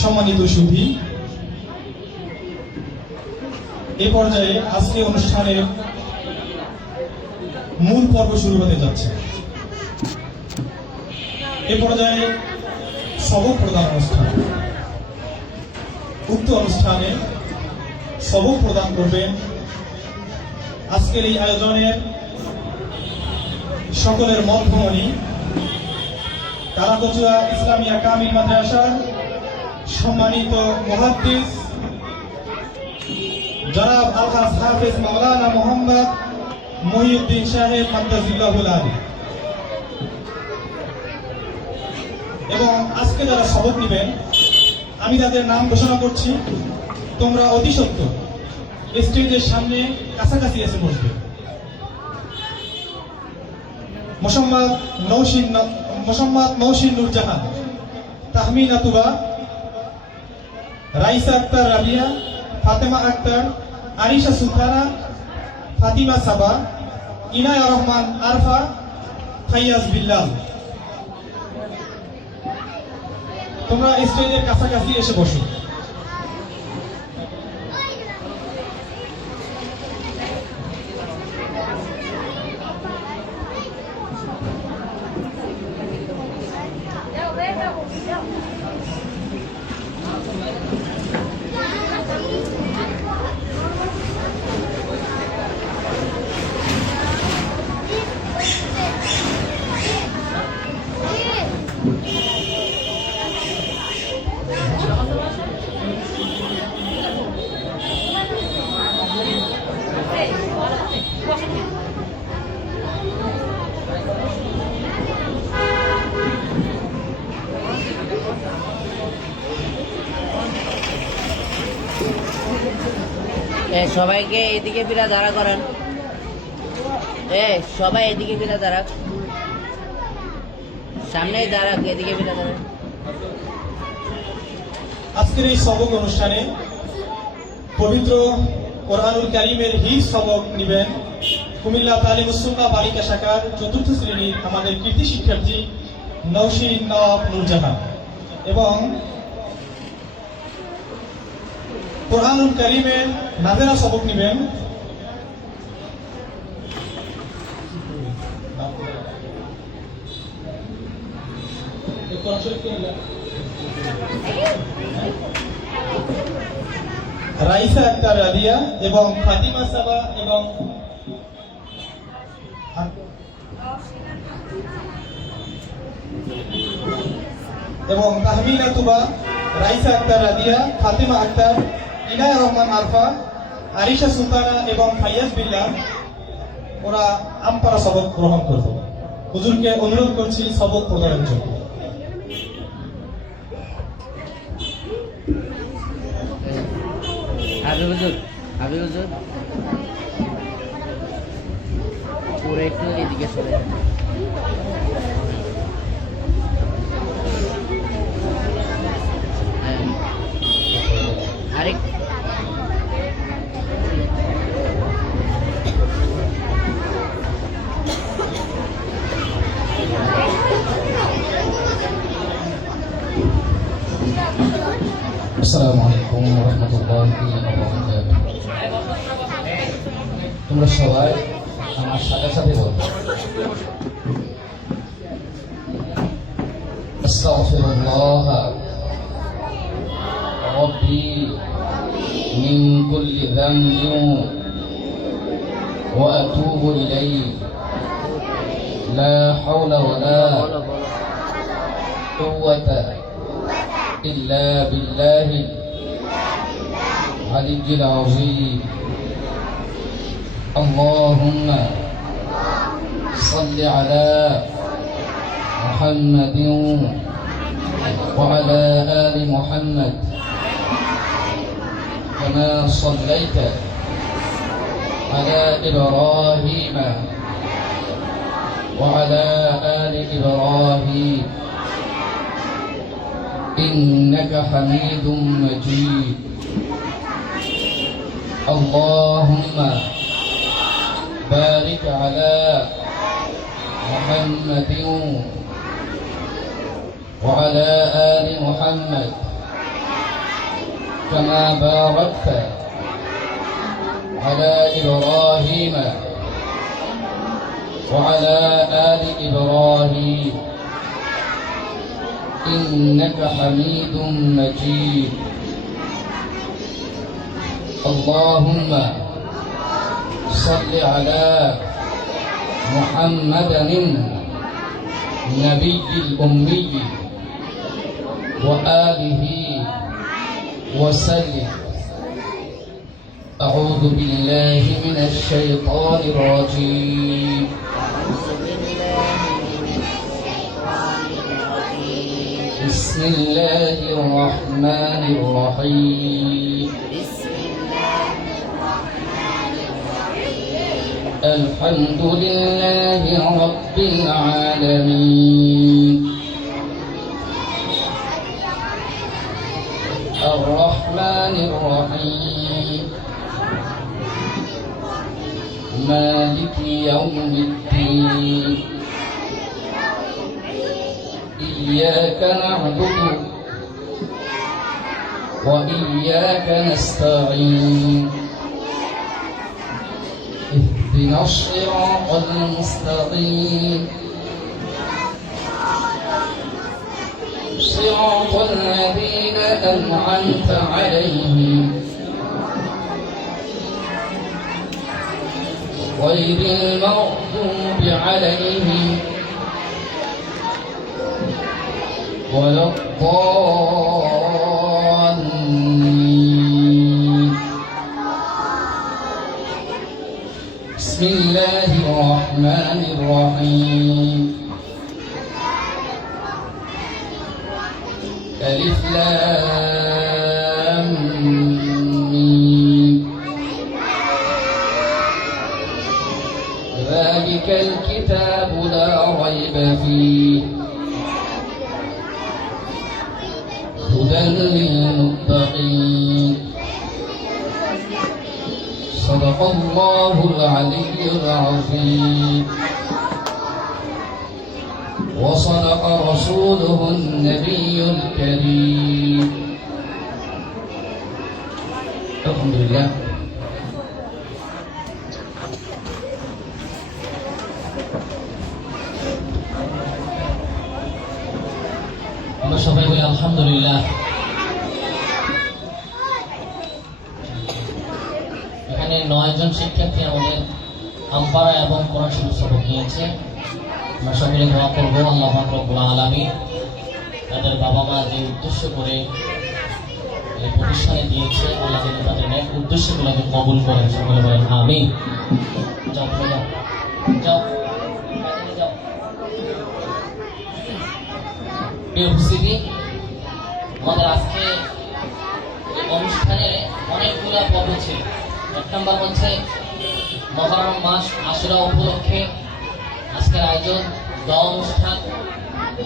সম্মানিত সুধী, এই পর্যায়ে আজকে অনুষ্ঠানের মূল পর্ব শুরু হতে যাচ্ছে। এ পর্যায়ে সবক প্রদান অনুষ্ঠান। উক্ত অনুষ্ঠানে সবক প্রদান করবেন আজকের এই আয়োজনের সকলের মধ্যমণি কালাকচুয়া ইসলামিয়া কামিল মাদ্রাসার সম্মানিত মুহাদ্দিস জনাব আলহাজ হাফেজ মাওলানা মোহাম্মদ মহিউদ্দিন সাহেব হাফিজাহুল আলী। এবং আজকে যারা শপথ নেবেন আমি তাদের নাম ঘোষণা করছি, তোমরা অতি সত্বর স্টেজের সামনে কাছাকাছি এসে বসবে। মোসাম্মদ নৌশিন নুরজাহান, তাহমিনা তুবা, রাইসা আক্তার রাবিয়া, ফাতেমা আক্তার, আরিশা সুলতানা, ফাতিমা সাবা, ইনায়া রহমান আরফা, ফাইয়াজ বিল্লাল। তোমরা স্টেজের কাছাকাছি এসে বসো। সবাইকে এদিকে ফিরে দাঁড়া করেন। সবাই এদিকে ফিরে দাঁড়াক, সামনেই দাঁড়াক, এদিকে ফিরে দাঁড়াক। আজকের এই সবক অনুষ্ঠানে পবিত্র কোরআনুল কারীমের হিফজ সবক নেবেন কুমিল্লা তালিমুস সুন্নাহ বালিকা শাখার ৪র্থ শ্রেণীর আমাদের কৃতি শিক্ষার্থী নওশিন নওয়াব নুরজাহান এবং কোরআনুল কারীমের নাজেরা সবক নেবেন রাইসা আক্তার রাদিয়া এবং ফাতিমা সাবা এবং তাহমিনা তুবা, রাইসা আক্তার রাদিয়া, ফাতিমা আক্তার, ইনায়া রহমান আরফা, আরিশা সুলতানা এবং ফাইয়াজ বিল্লাহ ওরা আমপারা সবক গ্রহণ করবে। হুজুরকে অনুরোধ করছি সবক প্রদানের জন্য। হাবিব হুজুর পুরো একটু এদিকে সরে যান। আরেক আসসালামু আলাইকুম ওয়া রাহমাতুল্লাহি ওয়া বারাকাতুহু। তোমরা সবাই আমার সাথে সাথে বলো, আস্তাগফিরুল্লাহ রাব্বি মিন কুল্লি যানবিন ওয়া আতুবু ইলাইহি লা হাওলা ওয়া লা কুওয়াতা إلا بالله العلي العظيم. اللهم صل على محمد وعلى آل محمد كما صليت على إبراهيم وعلى آل إبراهيم إنك حميد مجيد اللهم بارك على محمد وعلى آل محمد كما باركت على إبراهيم وعلى آل إبراهيم إنك حميد مجيد اللهم صل على محمد النبي الأمي وآله وسلم أعوذ بالله من الشيطان الرجيم بسم الله الرحمن الرحيم الحمد لله رب العالمين الرحمن الرحيم مالك يوم الدين إياك نعبد وإياك نستعين اهدنا الصراط المستقيم صراط الذين أنعمت عليهم غير المغضوب عليهم ولا الضالين بسم الله الرحمن الرحيم ألف لام ميم ذلك الكتاب لا ريب فيه هدى للمتقين صدق الله العلي العظيم وصدق رسوله النبي الكريم الحمد لله আমরা সবাই বলি আলহামদুলিল্লাহ। এখানে 9 জন শিক্ষার্থী আমাদের আমপারা এবং কোরআন শরীফ সবক নিয়েছে। আমরা সকলে দোয়া করবো আল্লাহ পাক রব্বুল আলামিন তাদের বাবা মা যে উদ্দেশ্য করে এই প্রতিষ্ঠানে দিয়েছে আল্লাহ যেন তাদের নেক উদ্দেশ্যগুলোকে কবুল করেন। সকলে বলেন আমিন। যাও যাও যাও যাও। উপস্থিতি আমাদের আজকে এই অনুষ্ঠানে অনেকগুলো পর্ব ছিল। 1 নম্বর হচ্ছে মহরম মাস আশুরা উপলক্ষে আজকের আয়োজন দোয়া অনুষ্ঠান,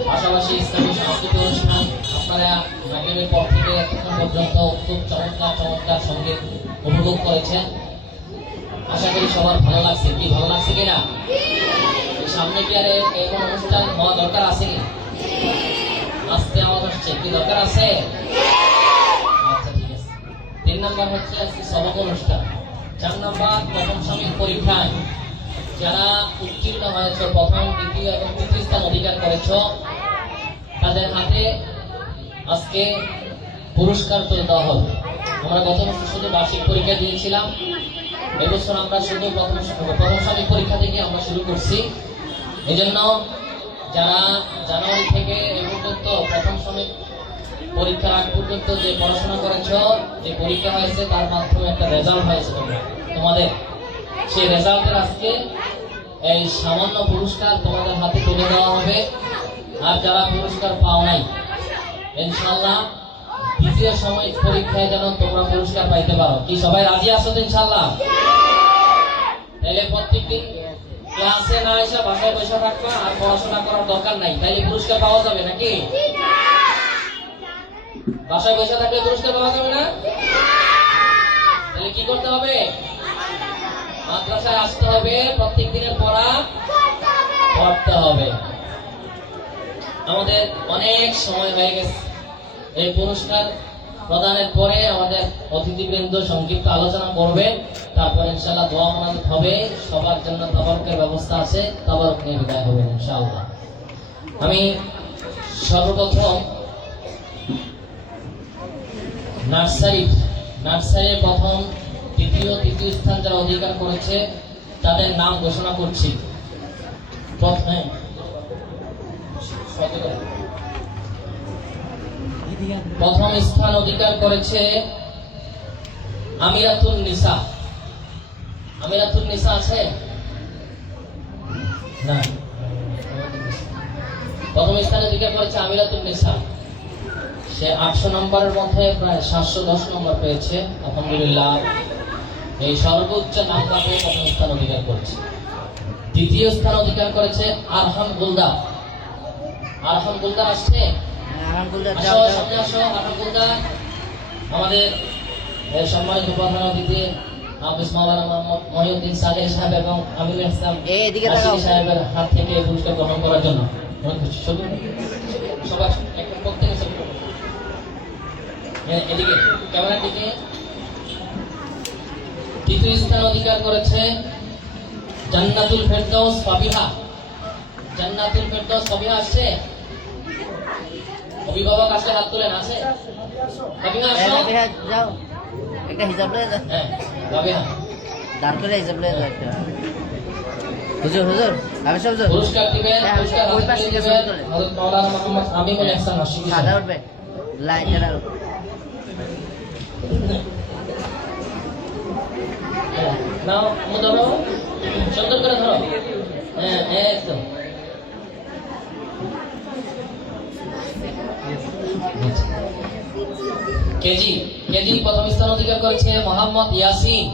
পাশাপাশি ইসলামী সাংস্কৃতিক অনুষ্ঠান। আপনারা মাগরিবের পর থেকে এখন পর্যন্ত খুব চমৎকার সঙ্গীত উপভোগ করেছেন। আশা করি সবার ভালো লাগছে। কি ভালো লাগছে কিনা? সামনে কি আর এমন অনুষ্ঠান হওয়া দরকার আছে কি? আজকে আওয়াজ আসছে, কি দরকার আছে? আচ্ছা ঠিক আছে। 3 নম্বর হচ্ছে আজকে সবক অনুষ্ঠান। 4 নম্বর প্রথম সাময়িক পরীক্ষায় যারা উত্তীর্ণ হয়েছ, প্রথম, দ্বিতীয় এবং তৃতীয় স্থান অধিকার করেছ, তাদের হাতে আজকে পুরস্কার তুলে দেওয়া হবে। আমরা গত বছর শুধু বার্ষিক পরীক্ষা দিয়েছিলাম, এবছর আমরা শুধু প্রথম সাময়িক পরীক্ষা থেকে আমরা শুরু করছি। এই জন্য যারা জানুয়ারি থেকে এ পর্যন্ত প্রথম সাময়িক পরীক্ষার আগ পর্যন্ত যে পড়াশোনা করেছ, যে পরীক্ষা হয়েছে, তার মাধ্যমে একটা রেজাল্ট হয়েছে তোমাদের, সেই রেজাল্টের আজকে এই সামান্য পুরস্কার তোমাদের হাতে তুলে দেওয়া হবে। আর যারা পুরস্কার পাও নাই, ইনশাআল্লাহ দ্বিতীয় সাময়িক পরীক্ষায় যেন তোমরা পুরস্কার পাইতে পারো। কি সবাই রাজি আছো তো ইনশাআল্লাহ? তাহলে প্রত্যেকদিন ক্লাসে না এসে বাসায় বসে থাকবা আর পড়াশোনা করার দরকার নাই, তাইলে পুরস্কার পাওয়া যাবে নাকি? বাসায় বসে থাকলে পুরস্কার পাওয়া যাবে না? তাহলে কি করতে হবে? মাদ্রাসায় আসতে হবে, প্রত্যেক দিনের পড়া পড়তে হবে। আমাদের অনেক সময় হয়ে গেছে। এই পুরস্কার প্রদানের পরে আমাদের অতিথিবৃন্দ সংক্ষিপ্ত আলোচনা করবে, তারপর ইনশাআল্লাহ দোয়া মোনাজাত হবে। সবার জন্য তাবারকের ব্যবস্থা আছে, তাবারক নিয়ে বিদায় হবে ইনশাআল্লাহ। আমি সর্বপ্রথম নার্সারি প্রথম তৃতীয় স্থান যারা অধিকার করেছে তাদের নাম ঘোষণা করছি। প্রথম স্থান অধিকার করেছে আমিরাতুন নিসা। আমিরাতুন নিসা আছে না? প্রথম স্থান অধিকার করেছে আমিরাতুন নিসা। সে 800 নম্বরের মধ্যে প্রায় 710 নম্বর পেয়েছে। আলহামদুলিল্লাহ, এই সর্বোচ্চ নাম্বার পেয়ে প্রথম স্থান অধিকার করেছে। দ্বিতীয় স্থান অধিকার করেছে আরহাম গুলদার। আরহাম গুলদার আসছে? আসো, সামনে আসো। আরহাম গুলদার আমাদের সম্মানিত প্রধান অতিথি হাফেজ মাওলানা মোহাম্মদ মহিউদ্দিন সাগের সাহেব এবং আমিনুল ইসলাম আশিকি সাহেবের হাত থেকে পুরস্কার গ্রহণ করার জন্য সবাই প্রত্যেকে এদিকে ক্যামেরার দিকে। তৃতীয় স্থান অধিকার করেছে জান্নাতুল ফেরদৌস ফাবিহা। জান্নাতুল ফেরদৌস ফাবিহা আসছে? অভিভাবক আসলে হাত তুলেন। আছে? ফাবিহা আসো। যাও একটা হিসাব লয়ে যা। হ্যাঁ, ফাবিহা দাঁড় করে হিসাব লয়ে যা একটা। হুজুর আমি সব পুরস্কার দিবেন। পুরস্কার ওই পাশে দিবেন গেছে করে। হযরত মাওলানা মুহাম্মদ আমিনুল ইহসান আশিকি সাদা সাহেব। উঠবে লাইট এর নাও ধরো, সুন্দর করে ধরো। হ্যাঁ, একদম। কেজি প্রথম স্থান অধিকার করেছে মোহাম্মদ ইয়াসিন।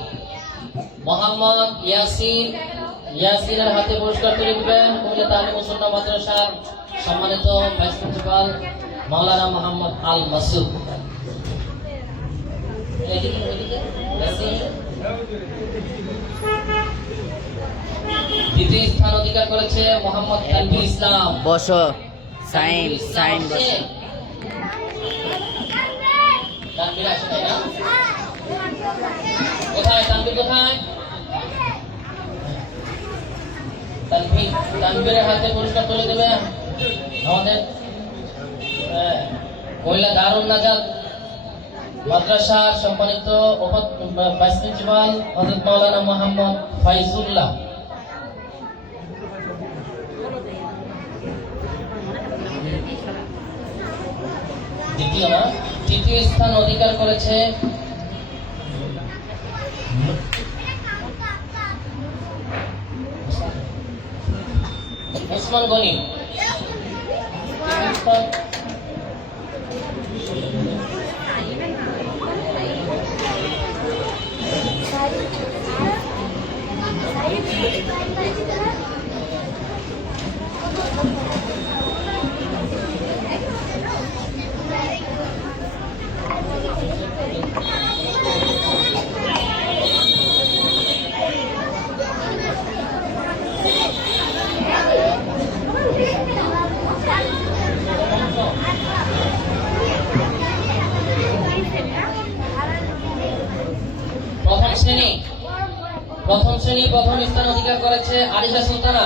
ইয়াসিনের হাতে পুরস্কার তুলে দিবেন কুমিল্লা তালিম ও সুন্নাহ মাদ্রাসার সম্মানিত ভাইস প্রিন্সিপাল মাওলানা মোহাম্মদ আল মাসুদ। দ্বিতীয় স্থান অধিকার করেছে মোহাম্মদ তানভীর ইসলাম। বসো সাইন বসো। তানভীর আসে নাই না? কোথায় তানভীর? কোথায় তানভীরের হাতে পুরস্কার তুলে দেবে আমাদের মহিলা দারুন নাজাত মাদ্রাসার সম্মানিত ভাইস প্রিন্সিপাল হযরত মাওলানা মোহাম্মদ ফাইজুল্লাহ। তৃতীয় স্থান অধিকার করেছে ওসমান গনি। প্রথম শ্রেণী প্রথম স্থান অধিকার করেছে আরিশা সুলতানা।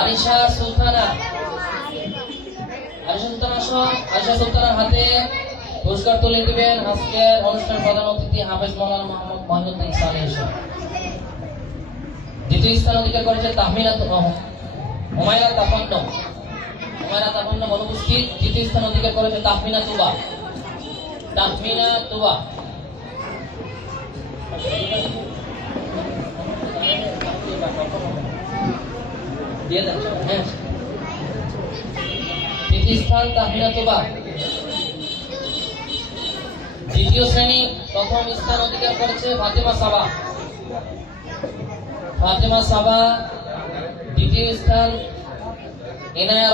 আরিশা সুলতানার হাতে পুরস্কার তুলে দিবেন আজকের অনুষ্ঠানের প্রধান অতিথি হাফেজ মাওলানা মোহাম্মদ মহিউদ্দিন সাগের সাহেব। দ্বিতীয় স্থান অধিকার করেছে হুমায়রা তাফান্নম বনবুস্কি। তৃতীয় স্থান অধিকার করেছে তাহমিনা তুবা। তৃতীয় স্থান তাহমিনা তুবা। দ্বিতীয় শ্রেণী প্রথম স্থান অধিকার করেছে ফাতেমা সাবা। দ্বিতীয় স্থান এনায়া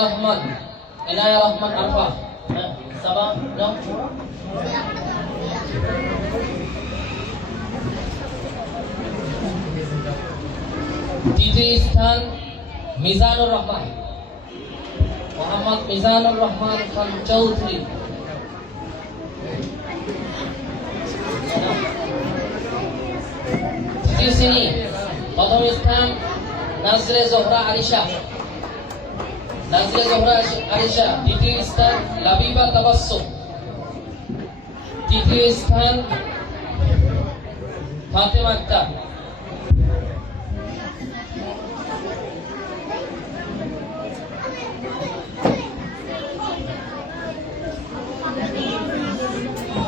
রহমান আরফা। হ্যাঁ সাবা যাও তৃতীয় স্থান মিজানুর রহমান মোহাম্মদ মিজানুর রহমান খান চৌধুরী তৃতীয় শ্রেণী প্রথম স্থান নাজরে জোহরা আরিশা দ্বিতীয় স্থান লাবিবা তাবাসসুম তৃতীয় স্থান ফাতেমা আক্তার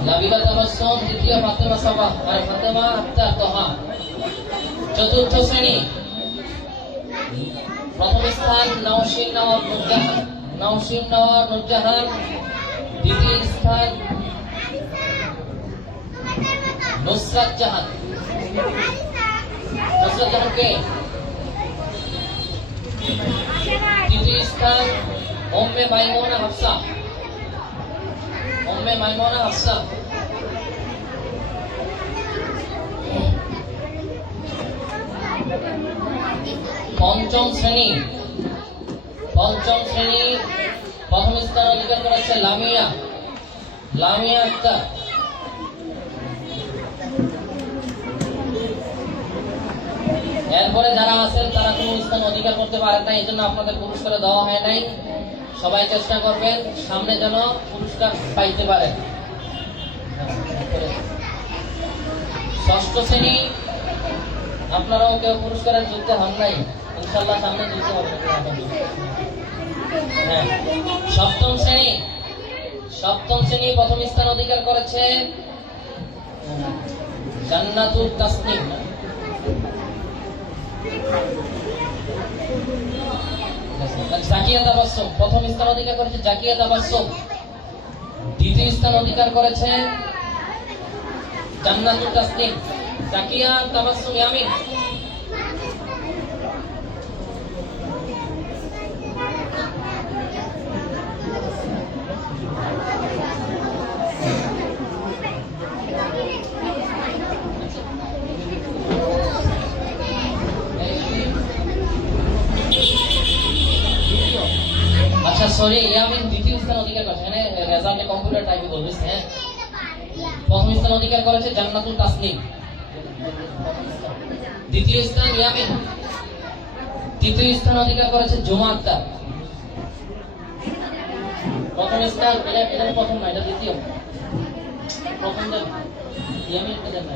লাবিবা তাবাসসুম দ্বিতীয় ফাতেমা সাবা আর ফাতেমা আক্তার তোহা চতুর্থ শ্রেণী প্রথম স্থান নওশীন নওয়াব নুরজাহান দ্বিতীয় স্থান নুসরাত জাহান কে তৃতীয় স্থান উম্মে মাইমুনা হাফসা পঞ্চম শ্রেণী প্রথম স্থান অধিকার করেছে লামিয়া আক্তার এরপরে যারা আছেন তারা কোনো স্থান অধিকার করতে পারেন না, এই জন্য আপনাদের পুরস্কার দেওয়া হয় নাই। সবাই চেষ্টা করবেন সামনে যেন পুরস্কার পাইতে পারেন। ষষ্ঠ শ্রেণী আপনারাও কেউ পুরস্কারের যুক্ত হন নাই, ইনশাল্লাহ সামনে যুক্ত হবে। হ্যাঁ, সপ্তম শ্রেণী প্রথম স্থান অধিকার করেছে জান্নাতুল তাসনিম। জাকিয়া তাবাসসুম প্রথম স্থান অধিকার করেছে জাকিয়া তাবাসসুম। দ্বিতীয় স্থান অধিকার করেছে জান্নাতুল তাসনিম। জাকিয়া তাবাসসুম ইয়ামিন। আচ্ছা সরি, ইয়ামিন দ্বিতীয় স্থান অধিকার করেছে, মানে রেজাল্টে কম্পিউটার টাইপে বলবেন। হ্যাঁ, প্রথম স্থান অধিকার করেছে জান্নাতুল তাসনিম। দ্বিতীয় স্থান ইয়ামিন। তৃতীয় স্থান অধিকার করেছে জুমা আক্তার। প্রথম স্থান এটা প্রথম না, এটা দ্বিতীয়। প্রথম দেন ইয়ামিন, এটা দেন না।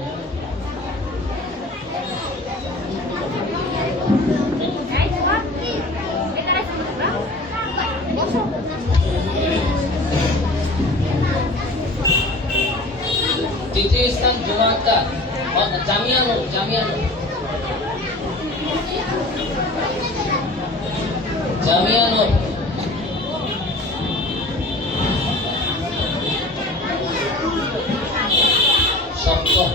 তৃতীয় স্থান জুমা আক্তার। জামিয়া নূর। সপ্তম।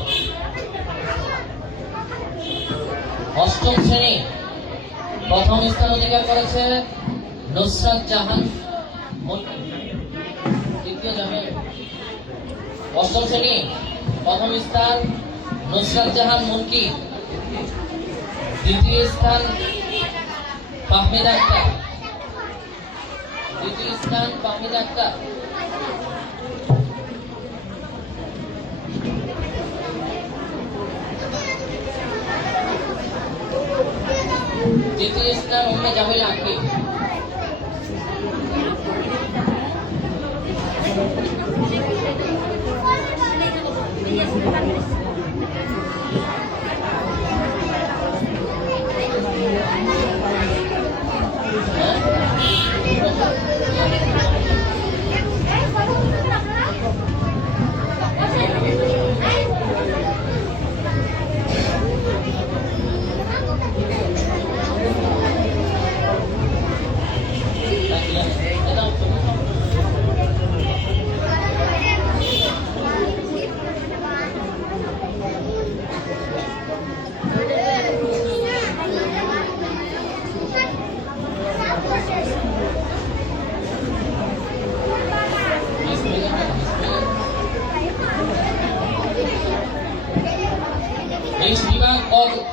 অষ্টম শ্রেণী প্রথম স্থান অধিকার করেছে নুসরাত জাহান। দ্বিতীয় জামিয়া। অষ্টম শ্রেণী প্রথম স্থান নুসরাত জাহান মুনকি। দ্বিতীয় স্থান ফাহমিদা আক্তার। তৃতীয় স্থান উম্মে জামিলা আক্কি।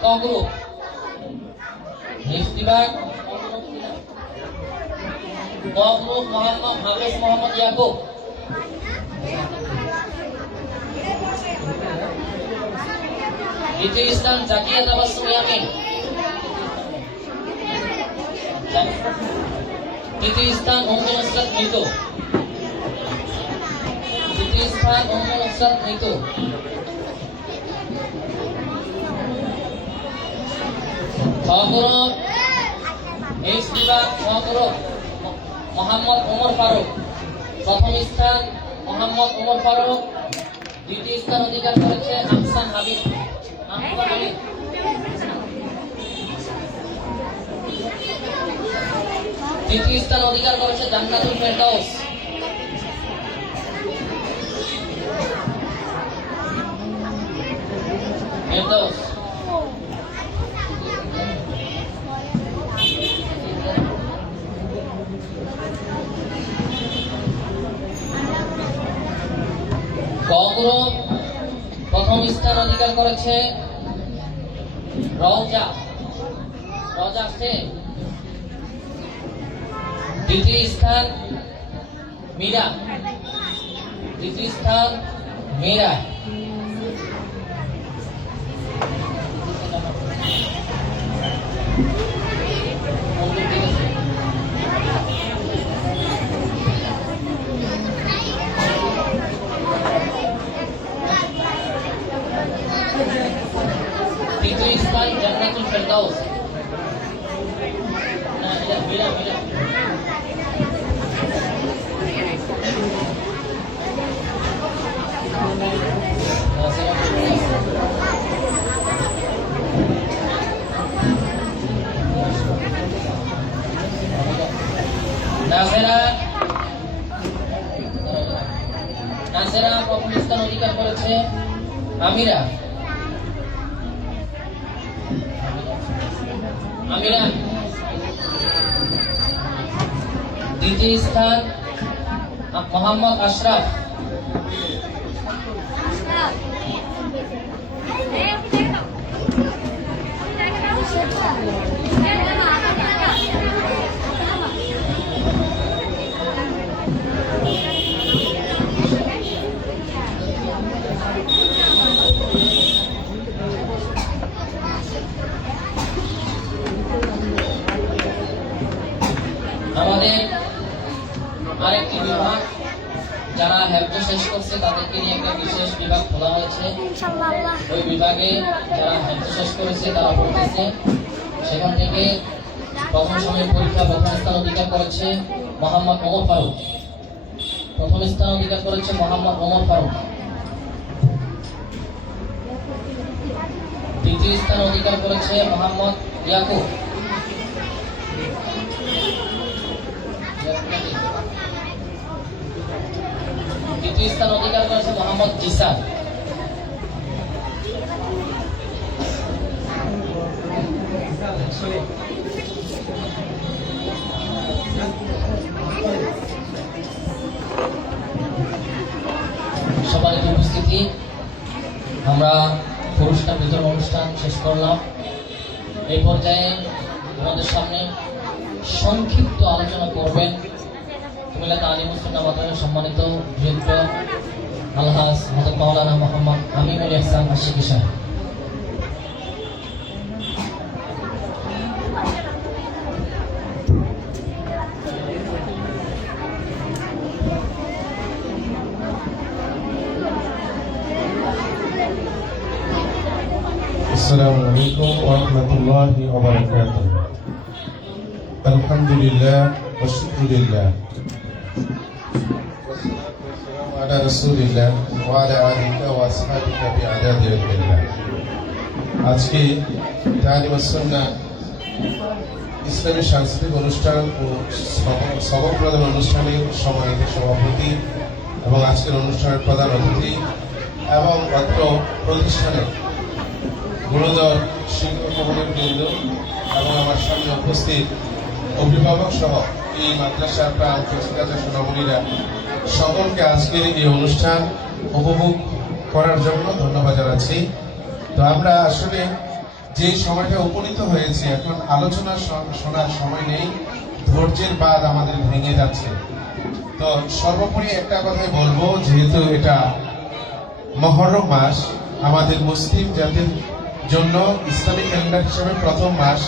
ক গ্রুপ হিফজ বিভাগ ক গ্রুপ মোহাম্মদ হাফেজ মোহাম্মদ ইয়াকুব। দ্বিতীয় স্থান জাকিয়া তাবাসসুম ইয়ামিন। তৃতীয় স্থান উম্মে নুসরাত মিতু। তৃতীয় স্থান উম্মে নুসরাত মিতু। খ গ্রুপ হিফজ বিভাগ খ গ্রুপ মোহাম্মদ ওমর ফারুক। প্রথম স্থান মোহাম্মদ ওমর ফারুক। দ্বিতীয় স্থান অধিকার করেছে আহসান হাবিব। তৃতীয় স্থান অধিকার করেছে জান্নাতুল ফেরদাউস। ফেরদাউস। ক গ্রুপ প্রথম স্থান অধিকার করেছে রওজা। রওজা আসছে। দ্বিতীয় স্থান মীরা। দ্বিতীয় স্থান মীরা। তৃতীয় স্থান জান্নাতুল ফেরদাউস। না, এটা মীরা মীরা। নাসেরা। নাসেরা প্রথম স্থান অধিকার করেছে আমিরা। আমিরা। দ্বিতীয় স্থান মোহাম্মদ আশরাফ। আমাদের আরেকটি বিভাগ যারা হেফজ শেষ করছে তাদেরকে নিয়ে একটা বিশেষ বিভাগ খোলা হয়েছে। ওই বিভাগে যারা হেফজ শেষ করেছে তারা পড়তেছে। সেখান থেকে প্রথম সময় পরীক্ষা প্রথম স্থান অধিকার করেছে মোহাম্মদ ওমর ফারুক। প্রথম স্থান অধিকার করেছে মোহাম্মদ ওমর ফারুক। দ্বিতীয় স্থান অধিকার করেছে মোহাম্মদ ইয়াকুব। তৃতীয় স্থান অধিকার করেছে মোহাম্মদ জিসান। সবাই উপস্থিতি, আমরা পুরস্কার বিতরণ অনুষ্ঠান শেষ করলাম। এই পর্যায়ে আমাদের সামনে সংক্ষিপ্ত আলোচনা করবেন কুমিল্লা তালিমুস সুন্নাহ মাদ্রাসার সম্মানিত বৃন্দ আলহাজ হযরত মাওলানা মোহাম্মদ আমিনুল ইহসান আশিকি সাহেব। السلام عليكم ورحمة الله وبركاته. الحمد لله والشكر لله والسلام على رسول الله وعلى آله وأصحابه بأعداد علم الله. আজকে তালিমুস সুন্নাহ ইসলামী সাংস্কৃতিক অনুষ্ঠান ও সবক প্রদান অনুষ্ঠানের সম্মানিত সভাপতি এবং আজকের অনুষ্ঠানের প্রধান অতিথি এবং অত্র প্রতিষ্ঠানের গুণধর শিক্ষক মহলের বৃন্দ এবং আমার সামনে উপস্থিত অভিভাবক সহ এই মাদ্রাসার প্রাণ শিক্ষার্থী সোনামণিরা সকলকে আজকের এই অনুষ্ঠান উপভোগ করার জন্য ধন্যবাদ জানাচ্ছি। তো আমরা আসলে যে সময়টা উপনীত হয়েছে, এখন আলোচনা শোনার সময় নেই, ধৈর্যের বাঁধ আমাদের ভেঙে যাচ্ছে। তো সর্বোপরি একটা কথাই বলবো, যেহেতু এটা মুহররম মাস, আমাদের মুসলিম জাতির জন্য ইসলামিক ক্যালেন্ডার হিসেবে প্রথম মাস,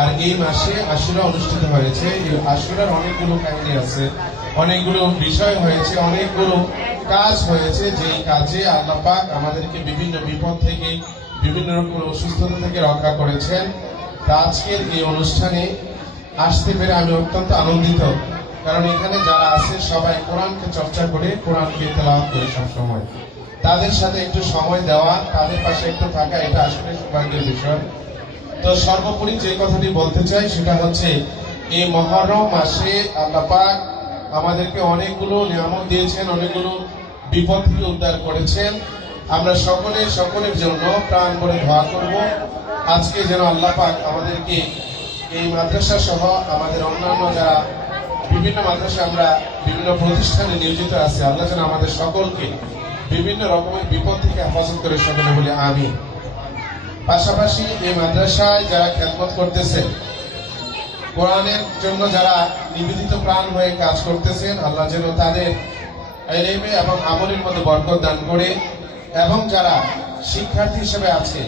আর এই মাসে আশুরা অনুষ্ঠিত হয়েছে। এই আশুরার অনেকগুলো কাহিনী আছে, অনেকগুলো বিষয় হয়েছে, অনেকগুলো কাজ হয়েছে, যেই কাজে আল্লাহ পাক আমাদেরকে বিভিন্ন বিপদ থেকে, বিভিন্ন রকম অসুস্থতা থেকে রক্ষা করেছেন। তা আজকের এই অনুষ্ঠানে আসতে পেরে আমি অত্যন্ত আনন্দিত, কারণ এখানে যারা আছে সবাই কোরআনকে চর্চা করে, কোরআনকে তেলাওয়াত করে সবসময়। তাদের সাথে একটু সময় দেওয়া, তাদের পাশে একটু থাকা, এটা আসলে সৌভাগ্যের বিষয়। তো সর্বোপরি যে কথাটি বলতে চাই সেটা হচ্ছে, এই মুহররম মাসে আল্লাহ পাক আমাদেরকে অনেকগুলো নিয়ামত দিয়েছেন, অনেকগুলো বিপদ থেকে উদ্ধার করেছেন। আমরা সকলের জন্য প্রাণ ভরে দোয়া করব, আজকে যেন আল্লাহ পাক আমাদেরকে এই মাদ্রাসা সহ আমাদের অন্যান্য যারা বিভিন্ন মাদ্রাসা, আমরা বিভিন্ন প্রতিষ্ঠানে নিয়োজিত আছি, আল্লাহ যেন আমাদের সকলকে বিভিন্ন রকমের বিপদ থেকে হেফাজত করে, সকলে বলে আমিন। পাশাপাশি এই মাদ্রাসায় যারা খেদমত করতেছেন, কোরআনের জন্য যারা নিবেদিত প্রাণ হয়ে কাজ করতেছেন, আল্লাহ যেন তাদের ইলমে এবং আমলের মধ্যে বরকত দান করে, এবং যারা শিক্ষার্থী হিসেবে আছে,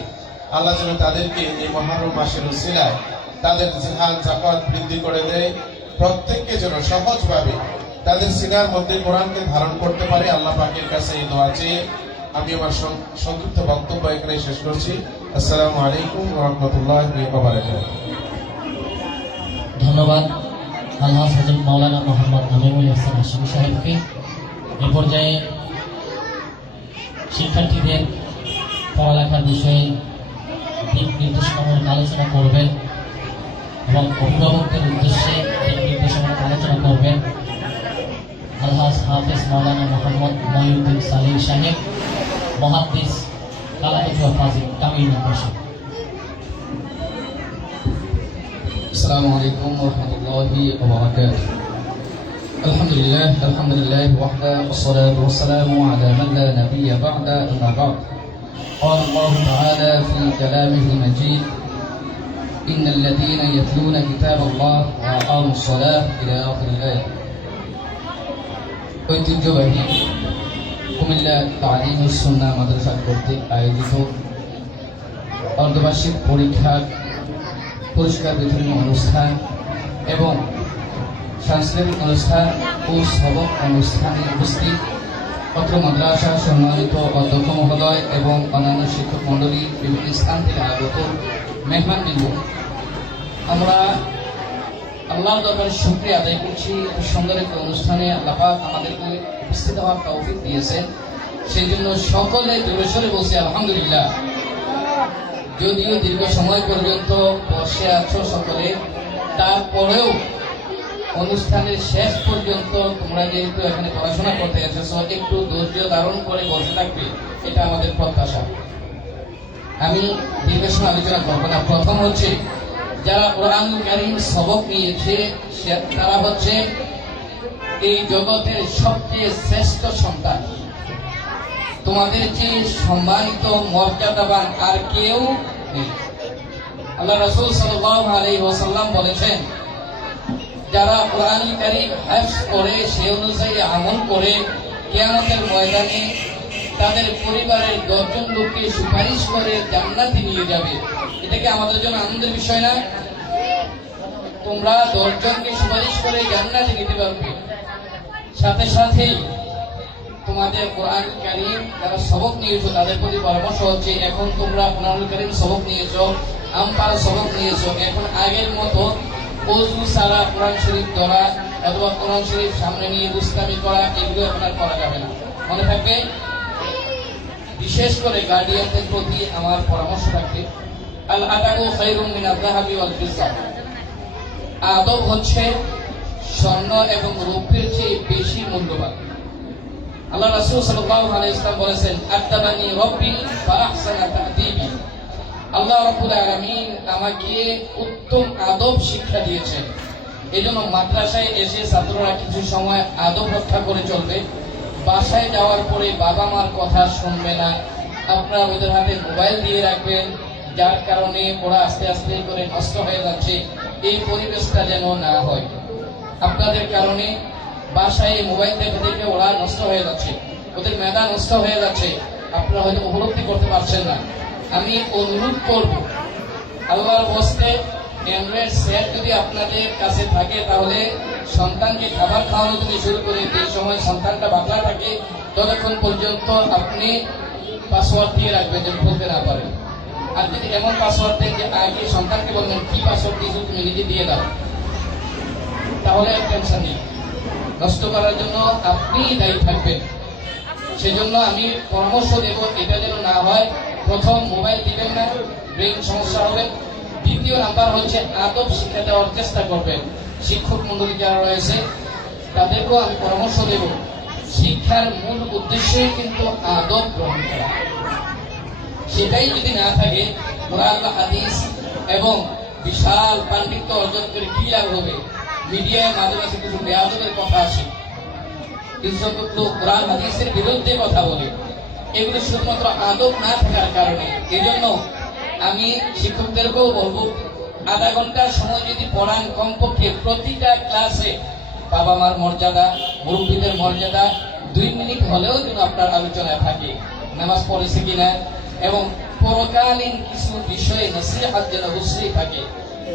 আল্লাহ যেন তাদেরকে এই মুহররম মাসের উসিলায় তাদের জিহাদ যাকাত বৃদ্ধি করে দেয়। প্রত্যেককে যেন সহজভাবে তাদের সিনার মধ্যে কোরআনকে ধারণ করতে পারে। আল্লাহ পাকের কাছে এই দোয়া চেয়ে আমি আমার সংক্ষিপ্ত বক্তব্য এখানে শেষ করছি। আসসালামু আলাইকুম ওয়া রাহমাতুল্লাহি ওয়া বারাকাতুহু। ধন্যবাদ আলহাজ হযরত মাওলানা মোহাম্মদ আমিনুল হাসান হাশিমি সাহেবকে। এ পর্যায়ে শিক্ষার্থীদের পড়ালেখার বিষয়ে দিক নির্দেশনামূলক আলোচনা করবেন এবং অভিভাবকদের উদ্দেশ্যে দিক নির্দেশনামূলক আলোচনা করবেন আলহাজ হাফেজ মাওলানা মোহাম্মদ মহিউদ্দিন সালিম সাহেব, মুহাদ্দিস কালাতুল ফাজিল তামিল মাদ্রাসা। السلام عليكم ورحمة الله وبركاته. الحمد لله وحده والصلاة والسلام على من لا نبي بعد أما بعد. قال الله تعالى في كلامه المجيد: إن الذين يتلون كتاب الله وأقاموا الصلاة إلى آخر الآية. ঐতিহ্যবাহী কুমিল্লা তালিমুস সুন্নাহ মাদ্রাসা কর্তৃক আয়োজিত অর্ধবার্ষিক পরীক্ষার পুরস্কার বিতরণ অনুষ্ঠান এবং সাংস্কৃতিক অনুষ্ঠান ও সবক অনুষ্ঠানে উপস্থিত অত্র মাদ্রাসা সম্মানিত অধ্যক্ষ মহোদয় এবং অন্যান্য শিক্ষক মণ্ডলী, বিভিন্ন স্থান থেকে আগত মেহমানবৃন্দ, আমরা আল্লাহর দরবারে শুকরিয়া আদায় করছি। সুন্দর একটা অনুষ্ঠানে আল্লাহ পাক আমাদেরকে উপস্থিত হওয়ার তৌফিক দিয়েছেন, সেই জন্য সকলে জোরে বলছি আলহামদুলিল্লাহ। যদিও দীর্ঘ সময় পর্যন্ত বসে আছো সকলে, তারপরেও অনুষ্ঠানের শেষ পর্যন্ত তোমরা যেহেতু এখানে পড়াশোনা করতে এসেছো, একটু ধৈর্য ধারণ করে বসে থাকবে, এটা আমাদের প্রত্যাশা। আমি দীর্ঘ সময় আলোচনা করবো না। প্রথম হচ্ছে, যারা কোরআনুল কারীম সবক নিয়েছে তারা হচ্ছে এই জগতের সবচেয়ে শ্রেষ্ঠ সন্তান। তোমাদের যে সম্মানিত মর্যাদাবান আর কেউ নেই। আল্লাহ রাসূল সাল্লাল্লাহু আলাইহি ওয়াসাল্লাম বলেছেন, যারা কোরআনুল কারীম হিফজ করে, সে অনুযায়ী আমল করে, কিয়ামতের ময়দানে তাদের পরিবারের 10 জন লোককে সুপারিশ করে জান্নাতে নিয়ে যাবে। এটা কি আমাদের জন্য আনন্দের বিষয় না? তোমরা 10 জনকে সুপারিশ করে জান্নাতে নিতে পারবে। সাথে সাথেই তোমাদের কোরআনুল কারীম যারা সবক নিয়েছো তাদের প্রতি পরামর্শ হচ্ছে, এখন তোমরা কোরআনুল কারীম সবক নিয়েছো, আমপারা সবক নিয়েছো, এখন আগের মতো ওযু ছাড়া কোরআন শরীফ ধরা অথবা কোরআন শরীফ সামনে নিয়ে দুষ্টামি করা, এগুলো এখন আর করা যাবে না। মনে থাকবে, বিশেষ করে গার্ডিয়ানদের প্রতি আমার পরামর্শ থাকবে, আল আদাবু খায়রুম মিনাল যাহাবি ওয়াল ফিজ্জা। আদব হচ্ছে স্বর্ণ এবং রৌপ্যের চেয়ে বেশি মূল্যবান। আল্লাহ রাসূল সাল্লাল্লাহু আলাইহি ওয়াসাল্লাম বলেছেন, আদাবানি রাব্বি ফাআহসানা তা'দীবি। আল্লাহ রাব্বুল আলামিন আমাকে উত্তম আদব শিক্ষা দিয়েছেন। এজন্য মাদ্রাসায় এসে ছাত্ররা কিছু সময় আদব রক্ষা করে চলবে। বাসায় যাওয়ার পরে বাবা মার কথা শুনবে না। আপনারা ওদের হাতে মোবাইল দিয়ে রাখবেন, যার কারণে ওরা আস্তে আস্তে করে নষ্ট হয়ে যাচ্ছে। এই পরিবেশটা যেন না হয়। আপনাদের কারণে বাসায় মোবাইল দেখে দেখে ওরা নষ্ট হয়ে যাচ্ছে, ওদের মেধা নষ্ট হয়ে যাচ্ছে। আপনারা হয়তো উপলব্ধি করতে পারছেন না। আমি অনুরোধ করব, আল্লাহর হস্তে অ্যান্ড্রয়েড সেট যদি আপনাদের কাছে থাকে তাহলে সন্তানকে খাবার খাওয়ানো থেকে শুরু করে যে সময় সন্তানটা বাকলা থাকে ততক্ষণ পর্যন্ত আপনি পাসওয়ার্ড দিয়ে রাখবেন যেন বলতে না পারে। আর যদি এমন পাসওয়ার্ড দেন যে আগে সন্তানকে বলবেন কি পাসওয়ার্ড দিয়েছো তুমি নিজে দিয়ে দাও, তাহলে টেনশন নেই। নষ্ট করার জন্য আপনি দায়ী থাকবেন। সেজন্য আমি পরামর্শ দেব এটা যেন না হয়। প্রথম, মোবাইল দিবেন না, ব্রেন সমস্যা হবে। দ্বিতীয় নাম্বার হচ্ছে আদব শিক্ষা দেওয়ার চেষ্টা করবেন। শিক্ষক মন্ডলী যারা রয়েছে তাদেরকেও আমি পরামর্শ দেব, শিক্ষার মূল উদ্দেশ্যে কিন্তু আদব গ্রহণ করা। সেটাই যদি না থাকে, কোরআন হাদিস এবং বিশাল পাণ্ডিত্য অর্জন করে কি লাভ হবে? মিডিয়ায় মাঝে মাঝে কিছু বেয়াদবের কথা আসে, কিছু সংখ্যক লোক কোরআন হাদিসের বিরুদ্ধে কথা বলে। এগুলো শুধুমাত্র আদব না থাকার কারণে। এজন্য আমি শিক্ষকদেরকেও বলবো, আধা ঘন্টার সময় যদি পড়ান, কমপক্ষে প্রতিটা ক্লাসে বাবা মার মর্যাদা, মুরব্বীদের মর্যাদা 2 মিনিট হলেও যেন আপনার আলোচনায় থাকে। নামাজ পড়েছে কিনা এবং পরকালীন কিছু বিষয়ে নসিহত যেন অবশ্যই থাকে।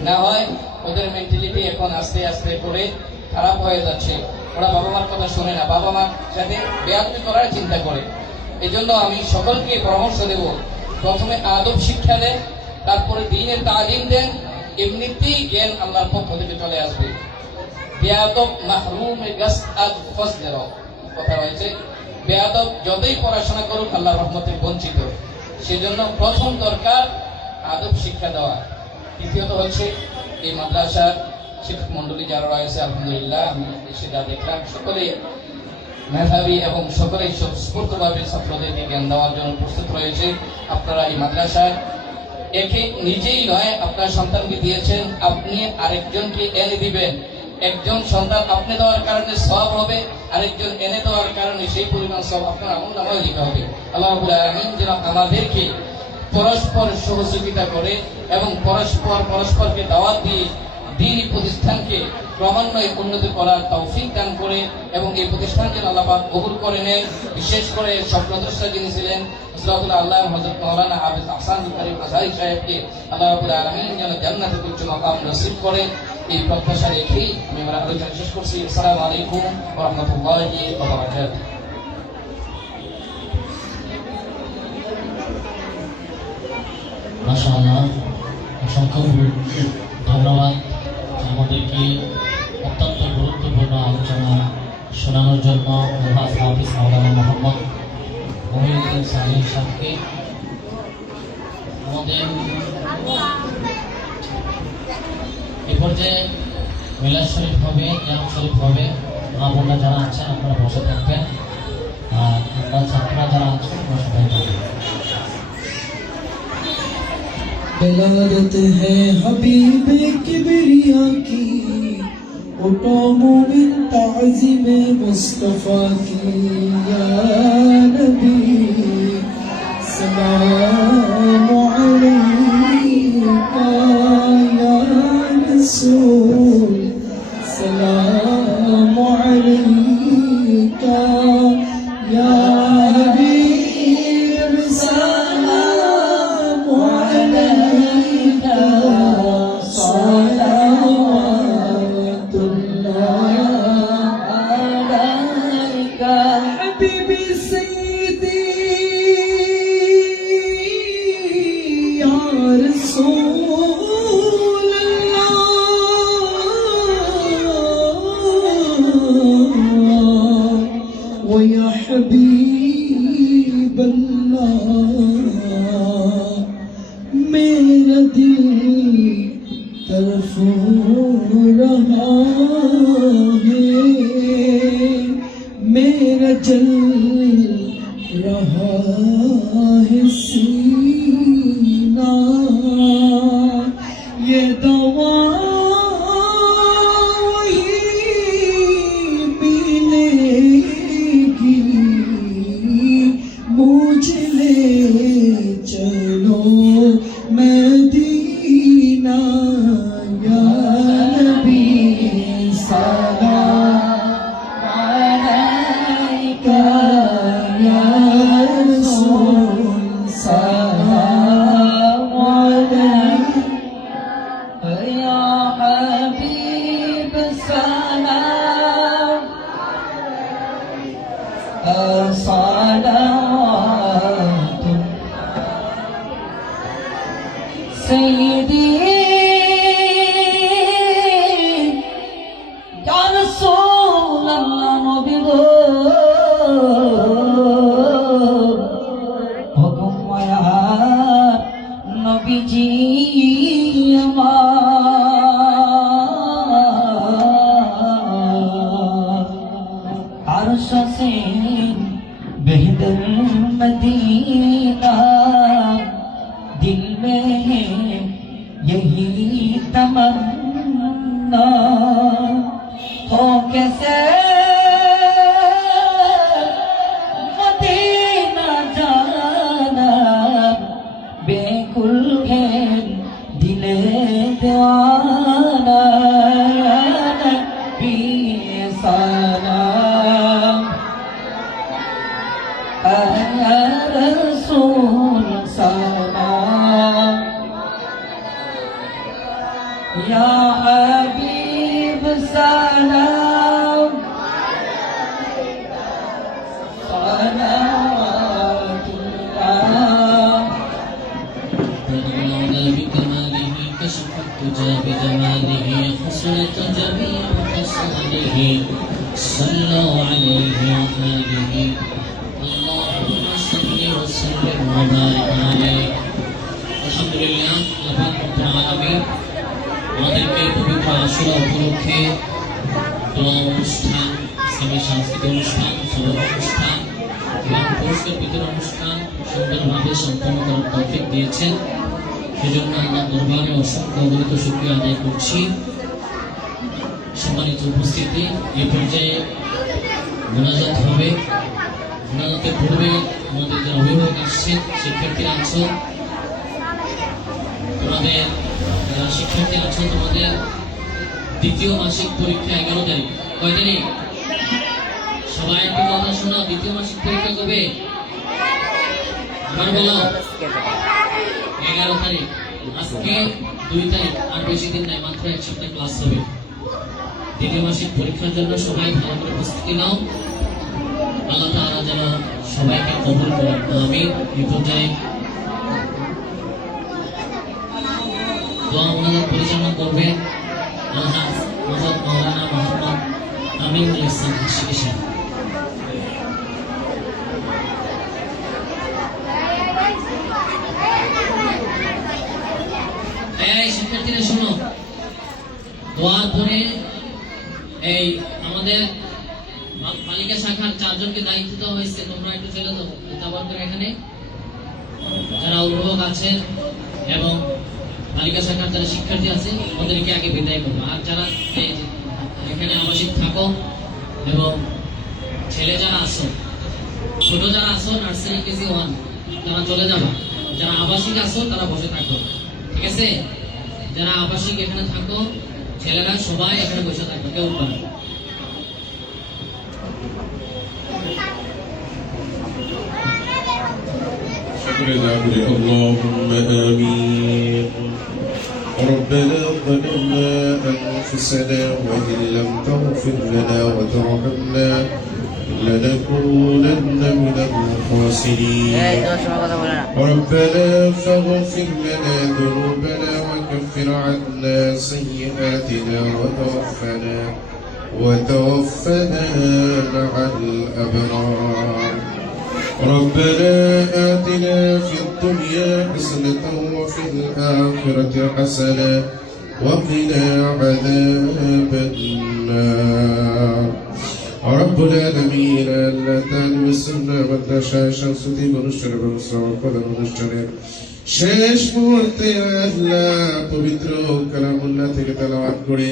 না হয় ওদের মেন্টালিটি এখন আস্তে আস্তে করে খারাপ হয়ে যাচ্ছে। ওরা বাবা মার কথা শোনে না, বাবা মার সাথে বেয়াদবি করার চিন্তা করে। এজন্য আমি সকলকে পরামর্শ দেব, প্রথমে আদব শিক্ষা দেন, তারপরে দ্বীনের তালিম দেন। এমনিতেই জ্ঞান আল্লাহর পক্ষ থেকে চলে আসবে। বেয়াদব মাহরুমে গাসআদ ফজলের কথা রয়েছে, বেয়াদব যতই পড়াশোনা করুক আল্লাহর রহমতে বঞ্চিত। সেজন্য প্রথম দরকার আদব শিক্ষা দেওয়া। দ্বিতীয়ত হচ্ছে এই মাদ্রাসার শিক্ষক মন্ডলী যারা রয়েছে, আলহামদুলিল্লাহ আমি এসে যা দেখলাম সকলেই মেধাবী এবং সকলেই স্ফূর্তভাবে ছাত্রদেরকে জ্ঞান দেওয়ার জন্য প্রস্তুত রয়েছে। আপনারা এই মাদ্রাসায় একে নিজেই নয়, আপনার সন্তানকে দিয়েছেন, আপনি আরেকজনকে এনে দিবেন। একজন সন্তান আপনি দেওয়ার কারণে সওয়াব হবে, আরেকজন এনে দেওয়ার কারণে সেই পরিমাণ সওয়াব আপনার আমলনামায় লিখা হবে। আল্লাহ রাব্বুল আলামিন যেন আমাদেরকে পরস্পর সহযোগিতা করে এবং পরস্পরকে দাওয়াত দিয়ে দ্বীনি প্রতিষ্ঠানকে ক্রমান্বয়ে উন্নতি করার তৌফিক দান করে এবং এই প্রতিষ্ঠান যেন আল্লাহ পাক কবুল করে নেন। বিশেষ করে স্বপ্নদ্রষ্টা যিনি ছিলেন ইসলাহুল আল্লাহ হযরত মাওলানা হাফেজ আহসানুল কারীম আজহারী সাহেবকে আল্লাহ রাব্বুল আলামিন যেন জান্নাতুল উচ্চ মাকাম নসিব করে, এই প্রত্যাশা রেখেই আমি আমার আলোচনা শেষ করছি। আসসালামু আলাইকুম ওয়া রাহমাতুল্লাহি ওয়া বারাকাতুহু। মাশাআল্লাহ, অসংখ্য ধন্যবাদ আমাদেরকে অত্যন্ত গুরুত্বপূর্ণ আলোচনা শোনানোর জন্য হাফিজ মাওলানা মোহাম্মদ মহিউদ্দিন সালিম সাহেবকে। আমাদের এ পর্যায়ে মিলাদ শরীফ হবে, জাম শরীফ হবে। মা বোনরা যারা আছেন আপনারা বসে থাকবেন, আর আমরা ছাত্ররা যারা আছেন বসে থাকবেন। विलादत है हबीब किबरिया की, उठो मोमिन ताज़ीम मुस्तफ़ा की। या नबी सलाम अलैका, या रसूल सलाम अलैका, या हबीब सलाम अलैका, सलावतुल्लाह अलैका। हबीबी सय्यदी या रसूल अल्लाह व या हबीब अल्लाह, मेरा दिल तरफ रहा है, मेरा जल रहा है सीना। ये दवा वही मिलेगी, मुझे ले चलो मैं صلوات سيدي يا رسول الله نبي حكم يا نبي جي عرش سے بہتر مدینہ دل میں ہے یہی تمنا ہو کیسے مدینہ جانا بیکل ہے دل دیوانہ نبی سلام یا رسول سلام یا حبیب سلام صلوات اللہ تدعونا بكماله كشف الدجى بجماله حسنت جميع خصاله صلوا عليه وآله اللهم صل وسلم وبارك عليه الحمد لله আল্লাহ রাব্বুল আলামিন আমাদেরকে পবিত্র আশুরা উপলক্ষে দোয়া অনুষ্ঠান, ইসলামী সাংস্কৃতিক অনুষ্ঠান, সবক অনুষ্ঠান এবং পুরস্কার বিতরণ অনুষ্ঠান সুন্দরভাবে সম্পন্ন করার তৌফিক দিয়েছেন। সেজন্য আল্লাহ দরবারে অসংখ্য অগণিত শুকরিয়া আদায় করছি। সম্মানিত উপস্থিতি, এই পর্যায়ে মোনাজাত হবে। মোনাজাতের পূর্বে আমাদের যারা অভিভাবক আসছেন, শিক্ষার্থীরা আছো, তোমাদের যারা শিক্ষার্থী আছো, তোমাদের দ্বিতীয় মাসিক পরীক্ষা 11 তারিখ। কয় তারিখ? সবাই একটু কথা শোনো। দ্বিতীয় মাসিক পরীক্ষা কবে? আবার বলো। 11 তারিখ। আজকে 2 তারিখ, আর বেশি দিন নাই, মাত্র 1 সপ্তাহ ক্লাস হবে। দ্বিতীয় মাসিক পরীক্ষার জন্য সবাই ভালো করে প্রস্তুতি নাও। আল্লাহ তাআলা যেন সবাইকে কবুল করেন, আমিন। এই পর্যায়ে দোয়া মোনাজাত পরিচালনা করবেন আলহাজ হযরত মাওলানা মোহাম্মদ আমিনুল ইসলাম হাশমি সাহেব। এই শিক্ষার্থীরা শোনো, দোয়ার পরে এই আমাদের বালিকা শাখার 4 জনকে দায়িত্ব দেওয়া হয়েছে। তোমরা একটু চলে যাও তারপর করে এখানে যারা অভিভাবক আছেন এবং বালিকা শাখার যারা শিক্ষার্থী আছে ওদেরকে আগে বিদায় করবো। আর যারা এখানে আবাসিক থাকো এবং ছেলে যারা আসো, ছোট যারা আসো, নার্সারি কেজি 1 তারা চলে যাবা। যারা আবাসিক আসো তারা বসে থাকো, ঠিক আছে? যারা আবাসিক এখানে থাকো, ছেলেরা সবাই এখানে বসে থাকবে, কেউ উঠবে না। اللهم آمين. ربنا ظلمنا أنفسنا وإن لم تغفر لنا وترحمنا لنكونن من الخاسرين. ربنا فاغفر لنا ذنوبنا وكفر عنا سيئاتنا وتوفنا مع الأبرار. ربنا آتنا في الدنيا حسنة وفي الآخرة حسنة وقنا عذاب النار. رب العالمين আল্লাহ তাআলা সুন্নাহ মাদ্রাসা শামসুদ্দিন অনুষ্ঠানের ব্যবস্থাপনা অনুষ্ঠানের শেষ মুহূর্তে আল্লাহ পবিত্র কালামুল্লাহ থেকে তেলাওয়াত করে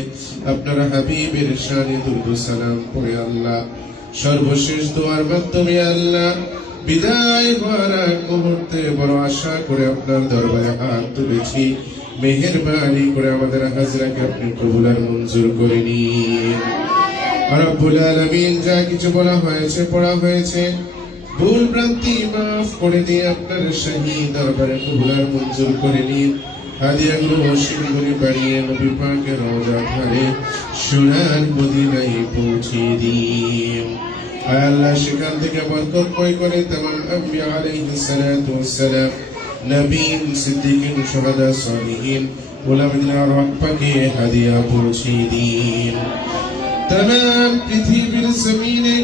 আপনার হাবিবের শানে দুরূদ ও সালাম পড়ে আল্লাহ সর্বশেষ দোয়ার মাধ্যমে আল্লাহ বিদায় হওয়ার আগ মুহূর্তে বড় আশা করে আপনার দরবারে হাত তুলেছি। মেহেরবানি করে আমাদের হাজরাকে আপনি কবুল আর মঞ্জুর করে নিন। রব্বুল আলামিন, যা কিছু বলা হয়েছে, পড়া হয়েছে, ভুল ভ্রান্তি মাফ করে দিয়ে আপনার শাহী দরবারে কবুল আর মঞ্জুর করে নিন। হাদিয়াগুলো শিরগুলি বাড়িয়ে নবী পাকের রওজা ধারে সোনার মদিনায় পৌঁছে দিন। আল্লাহ সেখান থেকে বরকতময় করে তেমন আম্বিয়া আলাইহিস সালাতু ওয়াস সালাম, নবীন, সিদ্দিকিন, শুহাদা, সালিহিন, উলামায়ে রহমাকে হাদিয়া পৌঁছে দিন। तमाम পৃথিবীর জমিনে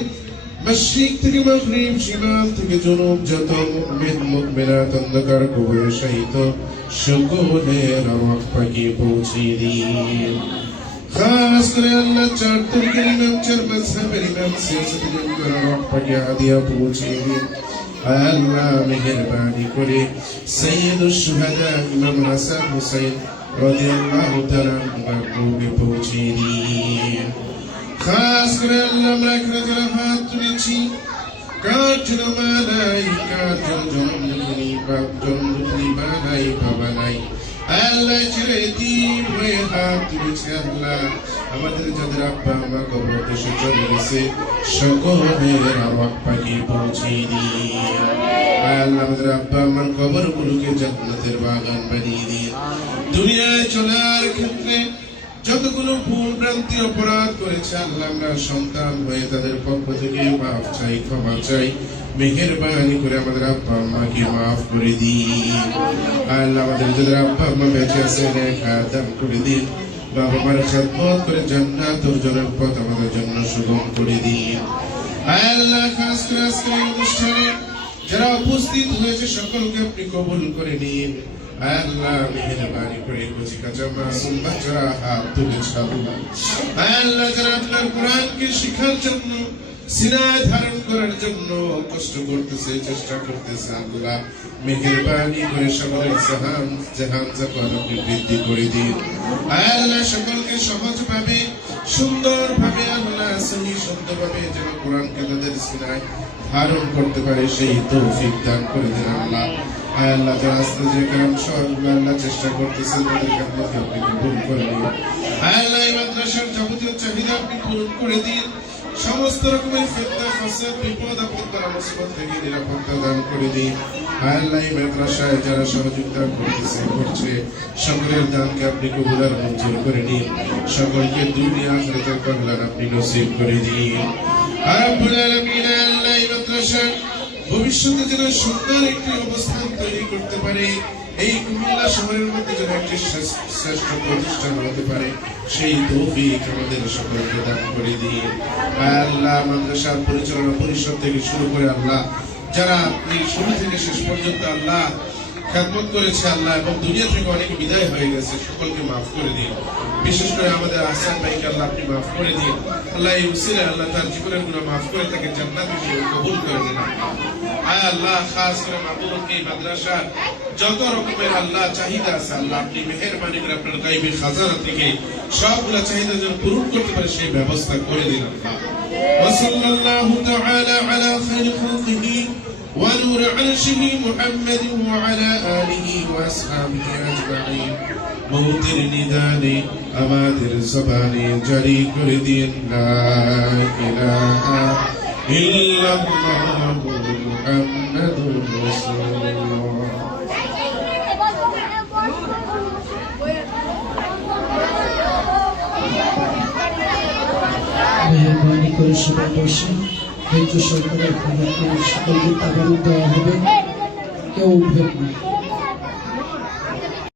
মশরিক থেকে মাগরিব, শিমাল থেকে জনুব যত মুমিন মুমিনাত অন্ধকার কবরে শায়িত সকলের রহ পাকে পৌঁছে দিন। খাস করে আল্লাহ চার তরিকার ইমাম, চার মাযহাবের ইমাম, সিয়াসতের ইমামদের রহ পাকে হাদিয়া পৌঁছে দিন। আল্লাহ মেহেরবানি করে সৈয়দুশ শুহাদা ইমাম হাসান হুসাইন রাদিয়াল্লাহু তাআলা আনহুকে পৌঁছে দিন। খাস করে আল্লাহ আমরা এখানে যারা হাত তুলেছি, কার জন্য মা নাই, কার জন্য জন্মদিনী মা নাই, বাবা নাই, আল্লাহ ছেড়ে দিন হয়ে হাত তুলেছে। আল্লাহ আমাদের যাদের আব্বা মা কবর দেশে চলে গেছে সকলের আরওয়াহ পাকে পৌঁছে দিন। আল্লাহ আমাদের আব্বা আমার কবর গুলোকে জান্নাতের বাগান বানিয়ে দিন। দুনিয়ায় চলার ক্ষেত্রে যতগুলো ভুল ভ্রান্তি অপরাধ করেছে আল্লাহ আমরা সন্তান হয়ে তাদের পক্ষ থেকে মাফ চাই, ক্ষমা চাই। মেহেরবানি করে আমাদের আব্বা আম্মাকে মাফ করে দিন। আল্লাহ আমাদের যাদের আব্বা আম্মা বেঁচে আছেন দান করে দিন। বাবা মার খেদমত করে জান্নাত অর্জনের পথ আমাদের জন্য সুগম করে দিন। আল্লাহ খাস করে আজকের এই অনুষ্ঠানে যারা উপস্থিত হয়েছে সকলকে আপনি কবুল করে নিন। আল্লাহ মেহেরবানি করে কচি কাঁচা মাসুম বাচ্চারা হাত তুলেছে আল্লাহ। আল্লাহ যারা আপনার কোরআনকে শিখার জন্য, সিনায় ধারণ করার জন্য কষ্ট করতেছে, চেষ্টা করতেছে, আল্লাহ মেহেরবানি করে সকলের জাহান জাকাত আপনি বৃদ্ধি করে দিন। আল্লাহ সকলকে সহজভাবে, সুন্দরভাবে, আল্লাহ সহি শুদ্ধভাবে যেন কোরআনকে তাদের সিনায় ধারণ করতে পারে সেই তৌফিক দান করে দিন আল্লাহ। আল্লাহ যারা আস্তে যে কারণ সবগুলো আল্লাহ চেষ্টা করতেছেন তাদের কাছে আপনি কবুল করে নিন। আল্লাহ এই মাদ্রাসার যাবতীয় চাহিদা আপনি পূরণ করে দিন। সমস্ত রকমের ফিতনা, ফাসাদ, বিপদ আপদ, মুসিবত থেকে নিরাপত্তা দান করে দিন। আল্লাহ এই মাদ্রাসায় যারা সহযোগিতা করছে সকলের দানকে আপনি কবুল আর মঞ্জুর করে নিন। সকলকে দুনিয়া আখিরাতের কল্যাণ আপনি নসিব করে দিন। রব্বুল আলামিন আল্লাহ এই মাদ্রাসা ভবিষ্যতে যেন সুন্দর একটি অবস্থান তৈরি করতে পারে, এই কুমিল্লা শহরের মধ্যে যেন একটি শ্রেষ্ঠ প্রতিষ্ঠান হতে পারে সেই তৌফিক আমাদের সকলকে দান করে দিন। আল্লাহ মাদ্রাসার পরিচালনা পরিষদ থেকে শুরু করে আল্লাহ যারা এই শুরু থেকে শেষ পর্যন্ত আল্লাহ খেদমত করেছে আল্লাহ এবং দুনিয়া থেকে অনেক বিদায় হয়ে গেছে, সকলকে মাফ করে দিন। বিশেষ করে আমাদের আহসান ভাইকে আল্লাহ আপনি মাফ করে দিন। আল্লাহ এই উসিলে আল্লাহ তার জীবনের গুনাহ মাফ করে তাকে জান্নাতে কবুল করে দিন। আল্লাহ খাস করে মাহবুবকে এই মাদ্রাসা যত রকমের আল্লাহ চাহিদা আছে আল্লাহ আপনি মেহেরবানি করে আপনার গায়বী খাজানা থেকে সবগুলা চাহিদা যেন পূরণ করতে পারে সেই ব্যবস্থা করে দিন আল্লাহ। ওয়া সাল্লাল্লাহু তাআলা আলা খায়রি খালকিহি ওয়া নূর আরশিহি মুহাম্মাদিন ওয়া আলা আলিহি ওয়া আসহাবিহি আজমাইন। মৌতের নিদানে আমাদের জবানে জারি করে দিন লা ইলাহা ইল্লাল্লাহু মুহাম্মাদুর রাসূলুল্লাহ। মেহরবানি করে সবাই বসে ধৈর্য সরকারের সকলকে তাবারুক দেওয়া হবে, কেউ উঠবেন না।